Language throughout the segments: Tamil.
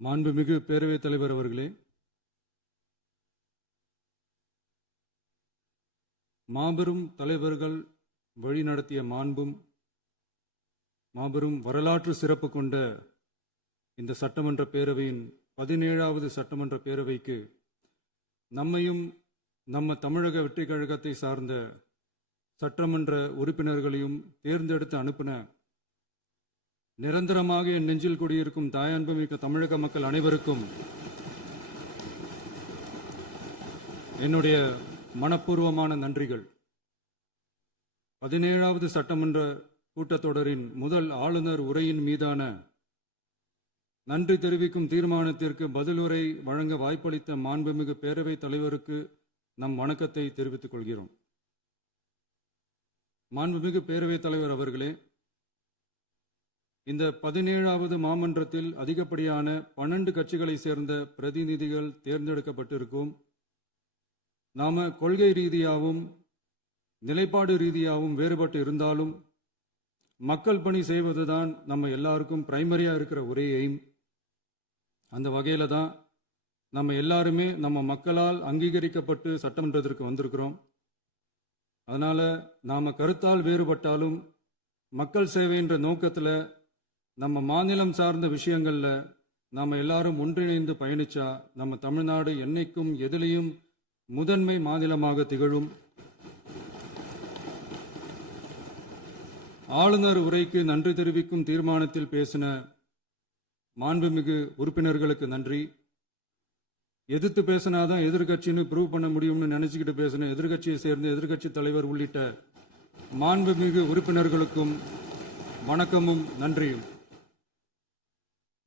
மாண்புமிகு பேரவைத் தலைவர் அவர்களே, மாபெரும் தலைவர்கள் வழிநடத்திய மாண்பும் மாபெரும் வரலாற்று சிறப்பு கொண்ட இந்த சட்டமன்ற பேரவையின் 17வது சட்டமன்ற பேரவைக்கு நம்மையும் நம்ம தமிழக வெற்றிக் கழகத்தை சார்ந்த சட்டமன்ற உறுப்பினர்களையும் தேர்ந்தெடுத்து அனுப்பின நிரந்தரமாக என் நெஞ்சில் குடியிருக்கும் தாயன்புமிக்க தமிழக மக்கள் அனைவருக்கும் என்னுடைய மனப்பூர்வமான நன்றிகள். 17வது சட்டமன்ற கூட்டத்தொடரின் முதல் ஆளுநர் உரையின் மீதான நன்றி தெரிவிக்கும் தீர்மானத்திற்கு பதிலுரை வழங்க வாய்ப்பளித்த மாண்புமிகு பேரவைத் தலைவருக்கு நம் வணக்கத்தை தெரிவித்துக் கொள்கிறோம். மாண்புமிகு பேரவைத் தலைவர் அவர்களே, இந்த 17வது மாமன்றத்தில் அதிகப்படியான 12 கட்சிகளை சேர்ந்த பிரதிநிதிகள் தேர்ந்தெடுக்கப்பட்டிருக்கும். நாம கொள்கை ரீதியாகவும் நிலைப்பாடு ரீதியாகவும் வேறுபட்டு இருந்தாலும் மக்கள் பணி செய்வதுதான் நம்ம எல்லாருக்கும் பிரைமரியா இருக்கிற ஒரே எய்ம். அந்த வகையில தான் நம்ம எல்லாருமே நம்ம மக்களால் அங்கீகரிக்கப்பட்டு சட்டமன்றத்திற்கு வந்திருக்கிறோம். அதனால நாம கருத்தால் வேறுபட்டாலும் மக்கள் சேவை என்ற நோக்கத்தில் நம்ம மாநிலம் சார்ந்த விஷயங்கள்ல நாம எல்லாரும் ஒன்றிணைந்து பயணிச்சா நம்ம தமிழ்நாடு என்னைக்கும் எதிலையும் முதன்மை மாநிலமாக திகழும். ஆளுநர் உரைக்கு நன்றி தெரிவிக்கும் தீர்மானத்தில் பேசின மாண்புமிகு உறுப்பினர்களுக்கு நன்றி. எதிர்த்து பேசினாதான் எதிர்கட்சின்னு ப்ரூவ் பண்ண முடியும்னு நினைச்சுக்கிட்டு பேசின எதிர்கட்சியை சேர்ந்த எதிர்கட்சி தலைவர் உள்ளிட்ட மாண்புமிகு உறுப்பினர்களுக்கும் வணக்கமும் நன்றியும்.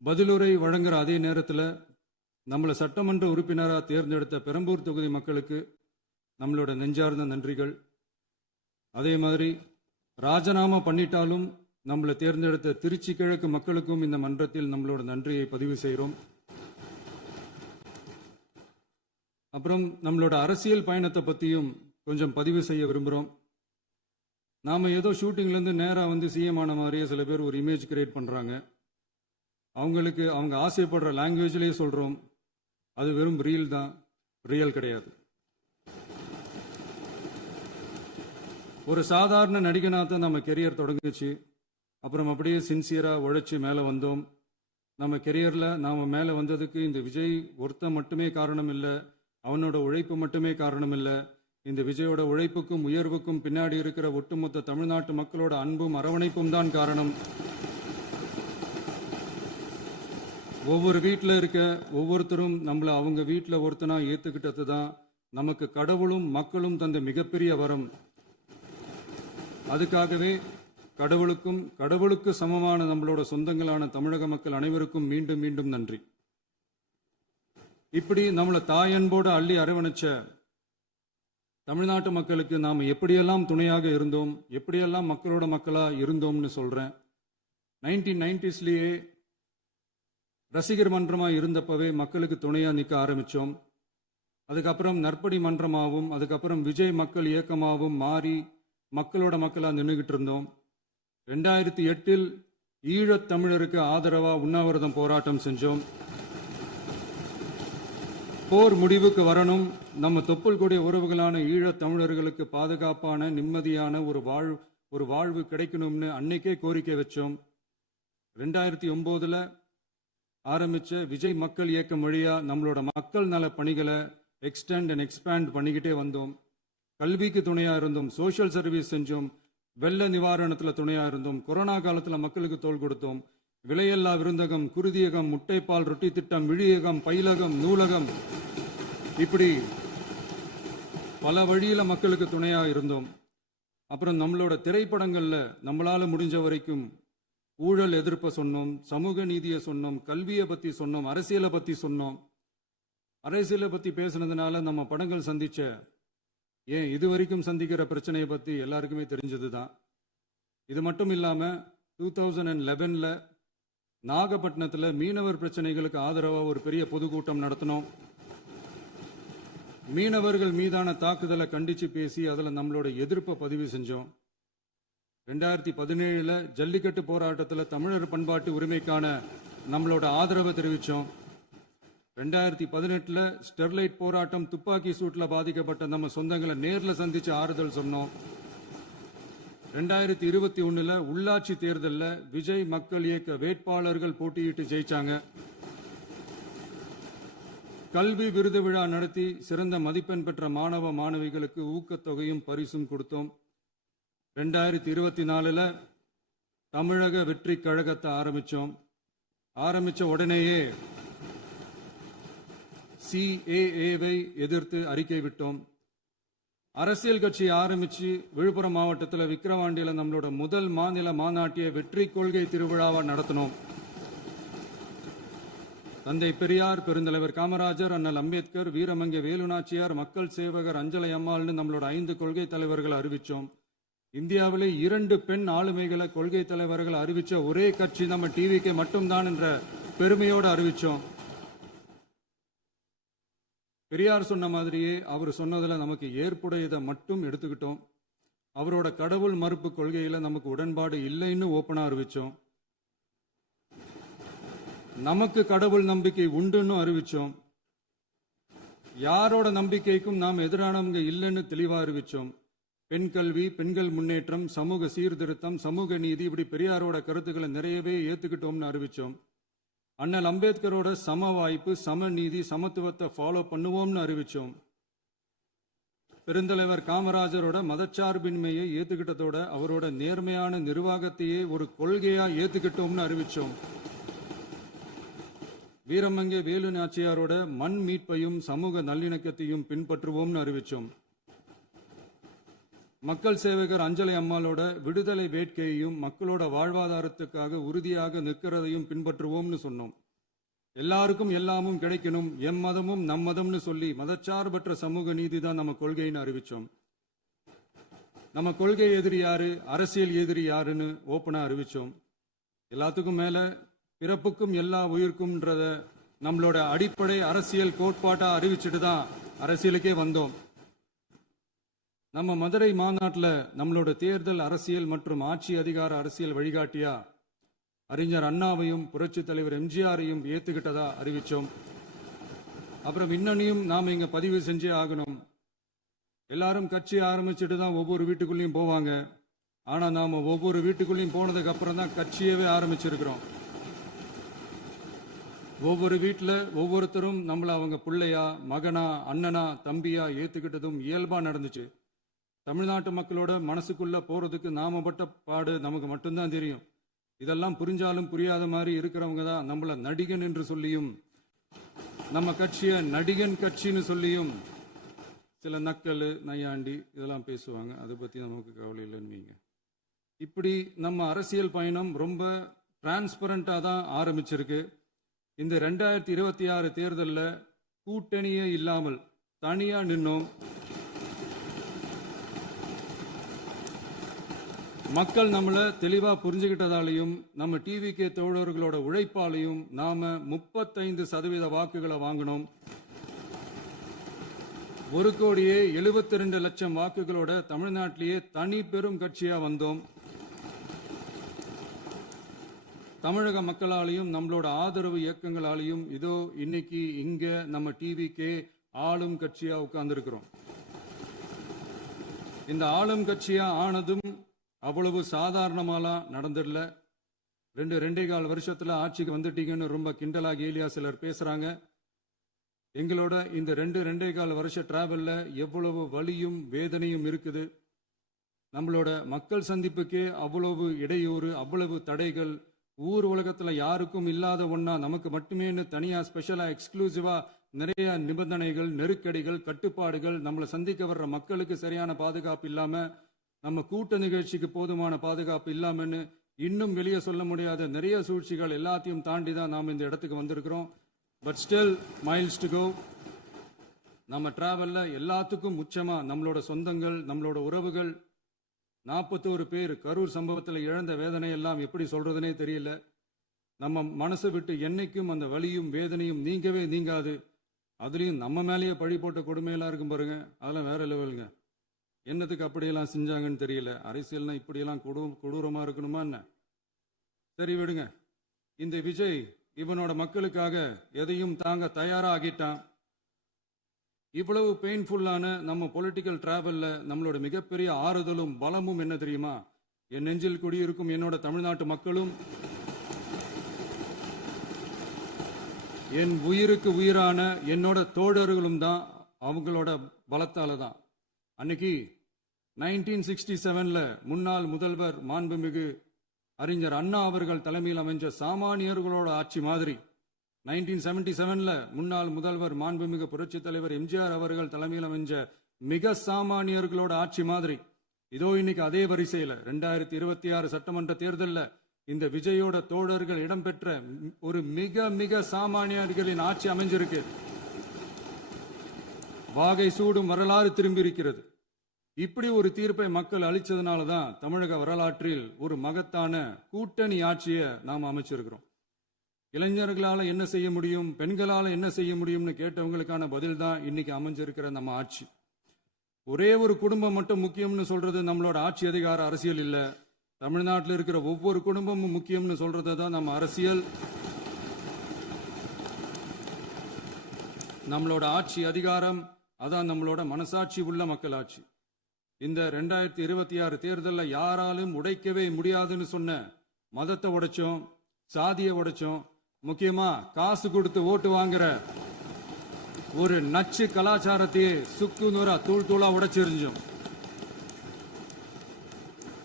பதிலுரை வழங்குற அதே நேரத்தில் நம்மளை சட்டமன்ற உறுப்பினராக தேர்ந்தெடுத்த பெரம்பூர் தொகுதி மக்களுக்கு நம்மளோட நெஞ்சார்ந்த நன்றிகள். அதே மாதிரி ராஜினாமா பண்ணிட்டாலும் நம்மளை தேர்ந்தெடுத்த திருச்சி கிழக்கு மக்களுக்கும் இந்த மன்றத்தில் நம்மளோட நன்றியை பதிவு செய்கிறோம். அப்புறம் நம்மளோட அரசியல் பயணத்தை பற்றியும் கொஞ்சம் பதிவு செய்ய விரும்புகிறோம். நாம் ஏதோ ஷூட்டிங்லேருந்து நேராக வந்து சிஎம் ஆன மாதிரியே சில பேர் ஒரு இமேஜ் கிரியேட் பண்ணுறாங்க. அவங்களுக்கு அவங்க ஆசைப்படுற லாங்குவேஜ்லேயே சொல்கிறோம், அது வெறும் ரீல் தான், ரியல் கிடையாது. ஒரு சாதாரண நடிகனாக தான் நம்ம கெரியர் தொடங்குச்சு. அப்புறம் அப்படியே சின்சியராக உழைச்சி மேலே வந்தோம். நம்ம கெரியரில் நாம் மேலே வந்ததுக்கு இந்த விஜய் ஒருத்தன் மட்டுமே காரணம் இல்லை, அவனோட உழைப்பு மட்டுமே காரணம் இல்லை. இந்த விஜயோட உழைப்புக்கும் உயர்வுக்கும் பின்னாடி இருக்கிற ஒட்டுமொத்த தமிழ்நாட்டு மக்களோட அன்பும் அரவணைப்பும் தான் காரணம். ஒவ்வொரு வீட்டில் இருக்க ஒவ்வொருத்தரும் நம்மளை அவங்க வீட்டில் ஒருத்தனா ஏற்றுக்கிட்டது தான் நமக்கு கடவுளும் மக்களும் தந்த மிகப்பெரிய வரம். அதுக்காகவே கடவுளுக்கு சமமான நம்மளோட சொந்தங்களான தமிழக மக்கள் அனைவருக்கும் மீண்டும் மீண்டும் நன்றி. இப்படி நம்மளை தாயன்போடு அள்ளி அரவணைச்ச தமிழ்நாட்டு மக்களுக்கு நாம் எப்படியெல்லாம் துணையாக இருந்தோம், எப்படியெல்லாம் மக்களோட மக்களா இருந்தோம்னு சொல்றேன். 1990ஸ்லயே ரசிகர் மன்றமாக இருந்தப்பவே மக்களுக்கு துணையாக நிற்க ஆரம்பித்தோம். அதுக்கப்புறம் நற்படி மன்றமாகவும் அதுக்கப்புறம் விஜய் மக்கள் இயக்கமாகவும் மாறி மக்களோட மக்களாக நின்றுகிட்டு இருந்தோம். 2008 ஈழத் தமிழருக்கு ஆதரவாக உண்ணாவிரதம் போராட்டம் செஞ்சோம். போர் முடிவுக்கு வரணும், நம்ம தொப்புள் கூடிய உறவுகளான ஈழத் தமிழர்களுக்கு பாதுகாப்பான நிம்மதியான ஒரு வாழ்வு கிடைக்கணும்னு அன்னைக்கே கோரிக்கை வச்சோம். 2009 ஆரம்பிச்ச விஜய் மக்கள் இயக்கம் வழியா நம்மளோட மக்கள் நல பணிகளை எக்ஸ்டெண்ட் அண்ட் எக்ஸ்பேண்ட் பண்ணிக்கிட்டே வந்தோம். கல்விக்கு துணையா இருந்தோம், சோஷியல் சர்வீஸ் செஞ்சோம், வெள்ள நிவாரணத்துல துணையா இருந்தோம், கொரோனா காலத்துல மக்களுக்கு தோள் கொடுத்தோம். விலையில்லா விருந்தகம், குருதியகம், முட்டைப்பால் ரொட்டி திட்டம், விழியகம், பயிலகம், நூலகம், இப்படி பல வழியில மக்களுக்கு துணையா இருந்தோம். அப்புறம் நம்மளோட திரைப்படங்கள்ல நம்மளால முடிஞ்ச வரைக்கும் ஊழல் எதிர்ப்பை சொன்னோம், சமூக நீதியை சொன்னோம், கல்வியை பத்தி சொன்னோம், அரசியலை பத்தி சொன்னோம். அரசியலை பத்தி பேசுனதுனால நம்ம படங்கள் சந்திச்ச இது வரைக்கும் சந்திக்கிற பிரச்சனையை பத்தி எல்லாருக்குமே தெரிஞ்சதுதான். இது மட்டும் இல்லாம 2011 நாகப்பட்டினத்தில் மீனவர் பிரச்சனைகளுக்கு ஆதரவாக ஒரு பெரிய பொதுக்கூட்டம் நடத்தினோம். மீனவர்கள் மீதான தாக்குதலை கண்டிச்சு பேசி அதில் நம்மளோட எதிர்ப்பை பதிவு செஞ்சோம். 2017 ஜல்லிக்கட்டு போராட்டத்தில் தமிழர் பண்பாட்டு உரிமைக்கான நம்மளோட ஆதரவை தெரிவித்தோம். 2018 ஸ்டெர்லைட் போராட்டம் துப்பாக்கி சூட்டில் பாதிக்கப்பட்ட நம்ம சொந்தங்களை நேரில் சந்திச்சு ஆறுதல் சொன்னோம். 2021 உள்ளாட்சி தேர்தலில் விஜய் மக்கள் இயக்க வேட்பாளர்கள் போட்டியிட்டு ஜெயிச்சாங்க. கல்வி விருது விழா நடத்தி சிறந்த மதிப்பெண் பெற்ற மாணவ மாணவிகளுக்கு ஊக்கத்தொகையும் பரிசும் கொடுத்தோம். 2024 தமிழக வெற்றி கழகத்தை ஆரம்பிச்ச உடனேயே CAA-வை எதிர்த்து அறிக்கை விட்டோம். அரசியல் கட்சி ஆரம்பிச்சு விழுப்புரம் மாவட்டத்தில் விக்கிரவாண்டியில் நம்மளோட முதல் மாநில மாநாட்டிய வெற்றி கொள்கை திருவிழாவை நடத்தினோம். தந்தை பெரியார், பெருந்தலைவர் காமராஜர், அண்ணல் அம்பேத்கர், வீரமங்கை வேலுநாச்சியார், மக்கள் சேவகர் அஞ்சலை அம்மாள்னு நம்மளோட 5 கொள்கை தலைவர்கள் அறிவிச்சோம். இந்தியாவிலே 2 பெண் ஆளுமைகளை கொள்கை தலைவர்கள் அறிவிச்ச ஒரே கட்சி நம்ம டிவிக்கு மட்டும்தான் என்ற பெருமையோடு அறிவிச்சோம். பெரியார் சொன்ன மாதிரியே அவர் சொன்னதுல நமக்கு ஏற்புடையதை மட்டும் எடுத்துக்கிட்டோம். அவரோட கடவுள் மறுப்பு கொள்கையில நமக்கு உடன்பாடு இல்லைன்னு ஓப்பனா அறிவிச்சோம். நமக்கு கடவுள் நம்பிக்கை உண்டுன்னு அறிவிச்சோம். யாரோட நம்பிக்கைக்கும் நாம் எதிரானவங்க இல்லைன்னு தெளிவா அறிவிச்சோம். பெண் கல்வி, பெண்கள் முன்னேற்றம், சமூக சீர்திருத்தம், சமூக நீதி, இப்படி பெரியாரோட கருத்துக்களை நிறையவே ஏத்துக்கிட்டோம்னு அறிவிச்சோம். அண்ணல் அம்பேத்கரோட சம வாய்ப்பு, சம நீதி, சமத்துவத்தை ஃபாலோ பண்ணுவோம்னு அறிவிச்சோம். பெருந்தலைவர் காமராஜரோட மதச்சார்பின்மையை ஏத்துக்கிட்டதோட அவரோட நேர்மையான நிர்வாகத்தையே ஒரு கொள்கையா ஏத்துக்கிட்டோம்னு அறிவிச்சோம். வீரமங்கை வேலு நாச்சியாரோட மண் மீட்பையும் சமூக நல்லிணக்கத்தையும் பின்பற்றுவோம்னு அறிவிச்சோம். மக்கள் சேவகர் அஞ்சலை அம்மாளோட விடுதலை வேட்கையையும் மக்களோட வாழ்வாதாரத்துக்காக உறுதியாக நிற்கிறதையும் பின்பற்றுவோம்னு சொன்னோம். எல்லாருக்கும் எல்லாமும் கிடைக்கணும், எம் மதமும் நம் மதம்னு சொல்லி மதச்சார்பற்ற சமூக நீதி தான் நம்ம கொள்கைன்னு அறிவிச்சோம். நம்ம கொள்கை எதிரி யாரு, அரசியல் எதிரி யாருன்னு ஓப்பனா அறிவிச்சோம். எல்லாத்துக்கும் மேல பிறப்புக்கும் எல்லா உயிருக்கும்ன்றத நம்மளோட அடிப்படை அரசியல் கோட்பாட்டா அறிவிச்சுட்டு தான் அரசியலுக்கே வந்தோம். நம்ம மதுரை மாநாட்டில் நம்மளோட தேர்தல் அரசியல் மற்றும் ஆட்சி அதிகார அரசியல் வழிகாட்டியா அறிஞர் அண்ணாவையும் புரட்சி தலைவர் எம்ஜிஆரையும் ஏத்துக்கிட்டதா அறிவிச்சோம். அப்புறம் இன்னனையும் நாம இங்க பதிவு செஞ்சே ஆகணும். எல்லாரும் கட்சி ஆரம்பிச்சுட்டு தான் ஒவ்வொரு வீட்டுக்குள்ளேயும் போவாங்க. ஆனா நாம ஒவ்வொரு வீட்டுக்குள்ளேயும் போனதுக்கு அப்புறம் தான் கட்சியவே ஆரம்பிச்சிருக்கிறோம். ஒவ்வொரு வீட்டில் ஒவ்வொருத்தரும் நம்மள அவங்க பிள்ளையா, மகனா, அண்ணனா, தம்பியா ஏத்துக்கிட்டதும் இயல்பா நடந்துச்சு. தமிழ்நாட்டு மக்களோட மனசுக்குள்ள போறதுக்கு நாம பட்ட பாடு நமக்கு மட்டும்தான் தெரியும். இதெல்லாம் புரிஞ்சாலும் புரியாத மாதிரி இருக்கிறவங்க தான் நம்மள நடிகன் என்று சொல்லியும் நம்ம கட்சியை நடிகன் கட்சின்னு சொல்லியும் சில நக்கல், நையாண்டி இதெல்லாம் பேசுவாங்க. அதை பத்தி நமக்கு கவலை இல்லைன்னு. இப்படி நம்ம அரசியல் பயணம் ரொம்ப டிரான்ஸ்பரண்டா தான் ஆரம்பிச்சிருக்கு. இந்த 2026 தேர்தலில் கூட்டணியே இல்லாமல் தனியா நின்னோம். மக்கள் நம்மளை தெளிவா புரிஞ்சுக்கிட்டதாலையும் நம்ம டிவிகே தோழர்களோட உழைப்பாலையும் நாம 35% வாக்குகளை வாங்கினோம். 1,72,00,000 வாக்குகளோட தமிழ்நாட்டிலேயே தனி பெரும் கட்சியா வந்தோம். தமிழக மக்களாலையும் நம்மளோட ஆதரவு இயக்கங்களாலையும் இதோ இன்னைக்கு இங்க நம்ம டிவிகே ஆளும் கட்சியா உட்கார்ந்துருக்கிறோம். இந்த ஆளும் கட்சியா ஆனதும் அவ்வளவு சாதாரணமாலாம் நடந்துடல. 2.25 வருஷத்துல ஆட்சிக்கு வந்துட்டீங்கன்னு ரொம்ப கிண்டலா கேலியா சிலர் பேசுறாங்க. எங்களோட இந்த 2.25 வருஷ டிராவல்ல எவ்வளவு வலியும் வேதனையும் இருக்குது. நம்மளோட மக்கள் சந்திப்புக்கே அவ்வளவு இடையூறு, அவ்வளவு தடைகள், ஊர் உலகத்துல யாருக்கும் இல்லாத ஒன்னா நமக்கு மட்டுமேன்னு தனியா ஸ்பெஷலா எக்ஸ்க்ளூசிவா நிறைய நிபந்தனைகள், நெருக்கடிகள், கட்டுப்பாடுகள், நம்மளை சந்திக்க வர்ற மக்களுக்கு சரியான பாதுகாப்பு இல்லாம, நம்ம கூட்ட நிகழ்ச்சிக்கு போதுமான பாதுகாப்பு இல்லாமன்னு இன்னும் வெளியே சொல்ல முடியாத நிறைய சூழ்ச்சிகள் எல்லாத்தையும் தாண்டி தான் நாம் இந்த இடத்துக்கு வந்திருக்கிறோம். But still miles to go. நம்ம டிராவல்ல எல்லாத்துக்கும் முச்சமா நம்மளோட சொந்தங்கள், நம்மளோட உறவுகள், 41 பேர் கரூர் சம்பவத்தில் இழந்த வேதனை எல்லாம் எப்படி சொல்றதுனே தெரியல. நம்ம மனசை விட்டு என்னைக்கும் அந்த வலியும் வேதனையும் நீங்கவே நீங்காது. அதுலயும் நம்ம மேலேயே பழி போட்ட கொடுமையெல்லாம் இருக்கும் பாருங்க, அதெல்லாம் வேற லெவலுங்க. என்னத்துக்கு அப்படியெல்லாம் செஞ்சாங்கன்னு தெரியல. அரசியல்னா இப்படியெல்லாம் கொடூரமா இருக்கணுமா என்ன? சரி விடுங்க. இந்த விஜய் இவனோட மக்களுக்காக எதையும் தாங்க தயாராகிட்டான். இவ்வளவு பெயின்ஃபுல்லான நம்ம பொலிட்டிக்கல் டிராவல்ல நம்மளோட மிகப்பெரிய ஆறுதலும் பலமும் என்ன தெரியுமா? என் நெஞ்சில் குடியிருக்கும் என்னோட தமிழ்நாட்டு மக்களும், என் உயிருக்கு உயிரான என்னோட தோழர்களும் தான். அவங்களோட பலத்தால தான். அன்னைக்கு 1967ல முன்னாள் முதல்வர் மாண்புமிகு அறிஞர் அண்ணா அவர்கள் தலைமையில் அமைஞ்ச சாமானியர்களோட ஆட்சி மாதிரி, 1977ல முன்னாள் முதல்வர் மாண்புமிகு புரட்சி தலைவர் எம்ஜிஆர் அவர்கள் தலைமையில் அமைஞ்ச மிக சாமானியர்களோட ஆட்சி மாதிரி, இதோ இன்னைக்கு அதே வரிசையில 2026 சட்டமன்ற தேர்தலில் இந்த விஜயோட தோழர்கள் இடம்பெற்ற ஒரு மிக மிக சாமானியர்களின் ஆட்சி அமைஞ்சிருக்கு. வாகை சூடும் வரலாறு திரும்பி இருக்கிறது. இப்படி ஒரு தீர்ப்பை மக்கள் அளிச்சதுனால தான் தமிழக வரலாற்றில் ஒரு மகத்தான கூட்டணி ஆட்சியை நாம் அமைச்சிருக்கிறோம். இளைஞர்களால என்ன செய்ய முடியும், பெண்களால என்ன செய்ய முடியும்னு கேட்டவங்களுக்கான பதில் தான் இன்னைக்கு அமைஞ்சிருக்கிற நம்ம ஆட்சி. ஒரே ஒரு குடும்பம் மட்டும் முக்கியம்னு சொல்றது நம்மளோட ஆட்சி அதிகார அரசியல் இல்ல. தமிழ்நாட்டில் இருக்கிற ஒவ்வொரு குடும்பமும் முக்கியம்னு சொல்றது தான் நம்ம அரசியல். நம்மளோட ஆட்சி அதிகாரம் அதான் நம்மளோட மனசாட்சி உள்ள மக்கள் ஆட்சி. இந்த 2026 தேர்தலில் யாராலும் உடைக்கவே முடியாதுன்னு சொன்ன மதத்தை உடைச்சோம், சாதியை உடைச்சோம், முக்கியமா காசு கொடுத்து ஓட்டு வாங்குற ஒரு நச்சு கலாச்சாரத்தையே சுக்கு நூறா தூள் தூளா உடைச்சிருந்தோம்.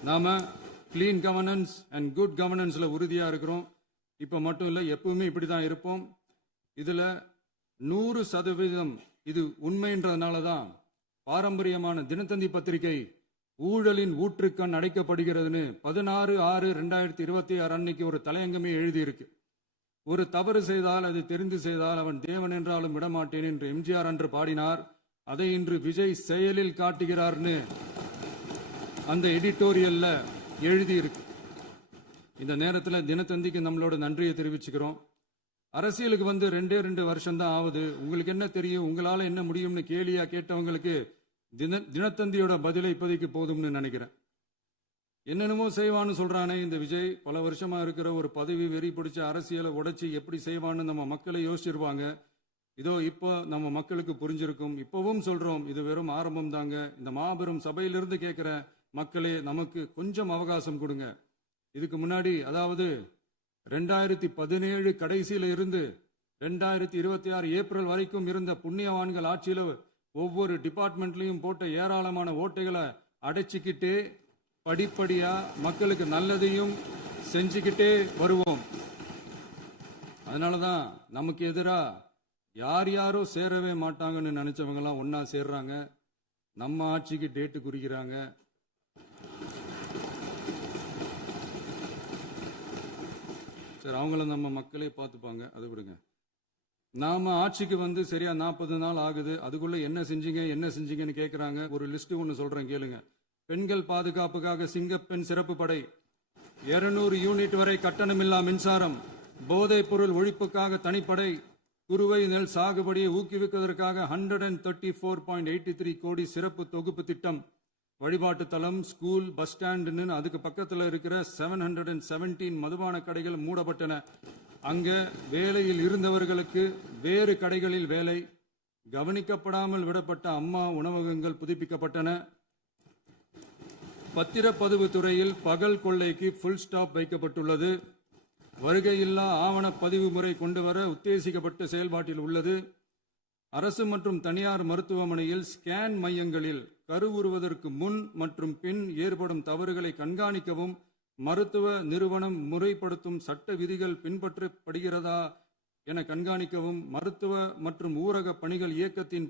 நாம கிளீன் கவர்னன்ஸ் அண்ட் குட் கவர்னன்ஸ்ல உறுதியா இருக்கிறோம். இப்ப மட்டும் இல்ல, எப்பவுமே இப்படிதான் இருப்போம். இதுல 100% இது உண்மைன்றதுனால தான் பாரம்பரியமான தினத்தந்தி பத்திரிகை ஊழலின் ஊற்றுக்கண் அடைக்கப்படுகிறதுன்னு 16/6/2026 அன்னைக்கு ஒரு தலையங்கமே எழுதியிருக்கு. ஒரு தவறு செய்தால் அது தெரிந்து செய்தால் அவன் தேவன் என்றாலும் விடமாட்டேன் என்று எம்ஜிஆர் அன்று பாடினார். அதை இன்று விஜய் செயலில் காட்டுகிறார்னு அந்த எடிட்டோரியல்ல எழுதியிருக்கு. இந்த நேரத்தில் தினத்தந்திக்கு நம்மளோட நன்றியை தெரிவிச்சுக்கிறோம். அரசியலுக்கு வந்து 2 வருஷம் தான் ஆகுது. உங்களுக்கு என்ன தெரியும், உங்களால என்ன முடியும்னு கேலியா கேட்டவங்களுக்கு தினத்தந்தியோட பதிலை இப்போதைக்கு போதும்னு நினைக்கிறேன். என்னென்னமோ செய்வான்னு சொல்றானே இந்த விஜய், பல வருஷமா இருக்கிற ஒரு பதவி வெறி பிடிச்ச அரசியலை உடைச்சி எப்படி செய்வான்னு நம்ம மக்களை யோசிச்சிருவாங்க. இதோ இப்போ நம்ம மக்களுக்கு புரிஞ்சிருக்கும். இப்பவும் சொல்றோம், இது வெறும் ஆரம்பம் தாங்க. இந்த மாபெரும் சபையிலிருந்து கேட்கிற மக்களே, நமக்கு கொஞ்சம் அவகாசம் கொடுங்க. இதுக்கு முன்னாடி, அதாவது 2017 கடைசியில இருந்து 2026 ஏப்ரல் வரைக்கும் இருந்த புண்ணியவான்கள் ஆட்சியில ஒவ்வொரு டிபார்ட்மெண்ட்லயும் போட்ட ஏராளமான ஓட்டைகளை அடைச்சிக்கிட்டே படிப்படியா மக்களுக்கு நல்லதையும் செஞ்சுக்கிட்டே வருவோம். அதனாலதான் நமக்கு எதிரா யார் யாரோ சேரவே மாட்டாங்கன்னு நினைச்சவங்க எல்லாம் ஒன்னா சேர்றாங்க. நம்ம ஆட்சிக்கு டேட்டு குறிக்கிறாங்க. சரி, அவங்கள நம்ம மக்களே பார்த்துப்பாங்க, அதை விடுங்க. நாம ஆட்சிக்கு வந்து சரியா 40 நாள் ஆகுது. அதுக்குள்ள என்ன செஞ்சீங்கன்னு கேட்கிறாங்க. ஒரு லிஸ்ட் ஒன்று சொல்றேன் கேளுங்க. பெண்கள் பாதுகாப்புக்காக சிங்கப்பெண் சிறப்பு படை, 200 யூனிட் வரை கட்டணமில்லா மின்சாரம், போதைப் பொருள் ஒழிப்புக்காக தனிப்படை, குறுவை நெல் சாகுபடியை ஊக்குவிப்பதற்காக 134.83 கோடி சிறப்பு தொகுப்பு திட்டம், வழிபாட்டு தலம், ஸ்கூல், பஸ் ஸ்டாண்டுன்னு அதுக்கு பக்கத்தில் இருக்கிற 717 மதுபான கடைகள் மூடப்பட்டன. அங்க வேலையில் இருந்தவர்களுக்கு வேறு கடைகளில் வேலை, கவனிக்கப்படாமல் விடப்பட்ட அம்மா உணவகங்கள் புதுப்பிக்கப்பட்டன. பத்திரப்பதிவு துறையில் பகல் கொள்ளைக்கு ஃபுல் ஸ்டாப் வைக்கப்பட்டுள்ளது. வருகையில்லா ஆவண பதிவு முறை கொண்டுவர உத்தேசிக்கப்பட்ட செயல்பாட்டில் உள்ளது. அரசு மற்றும் தனியார் மருத்துவமனையில் ஸ்கேன் மையங்களில் கருவுறுவதற்கு முன் மற்றும் பின் ஏற்படும் தவறுகளை கண்காணிக்கவும், மருத்துவ நிறுவனம் முறைப்படுத்தும் சட்ட விதிகள் பின்பற்றப்படுகிறதா என கண்காணிக்கவும், மருத்துவ மற்றும் ஊரக பணிகள் இயக்கத்தின்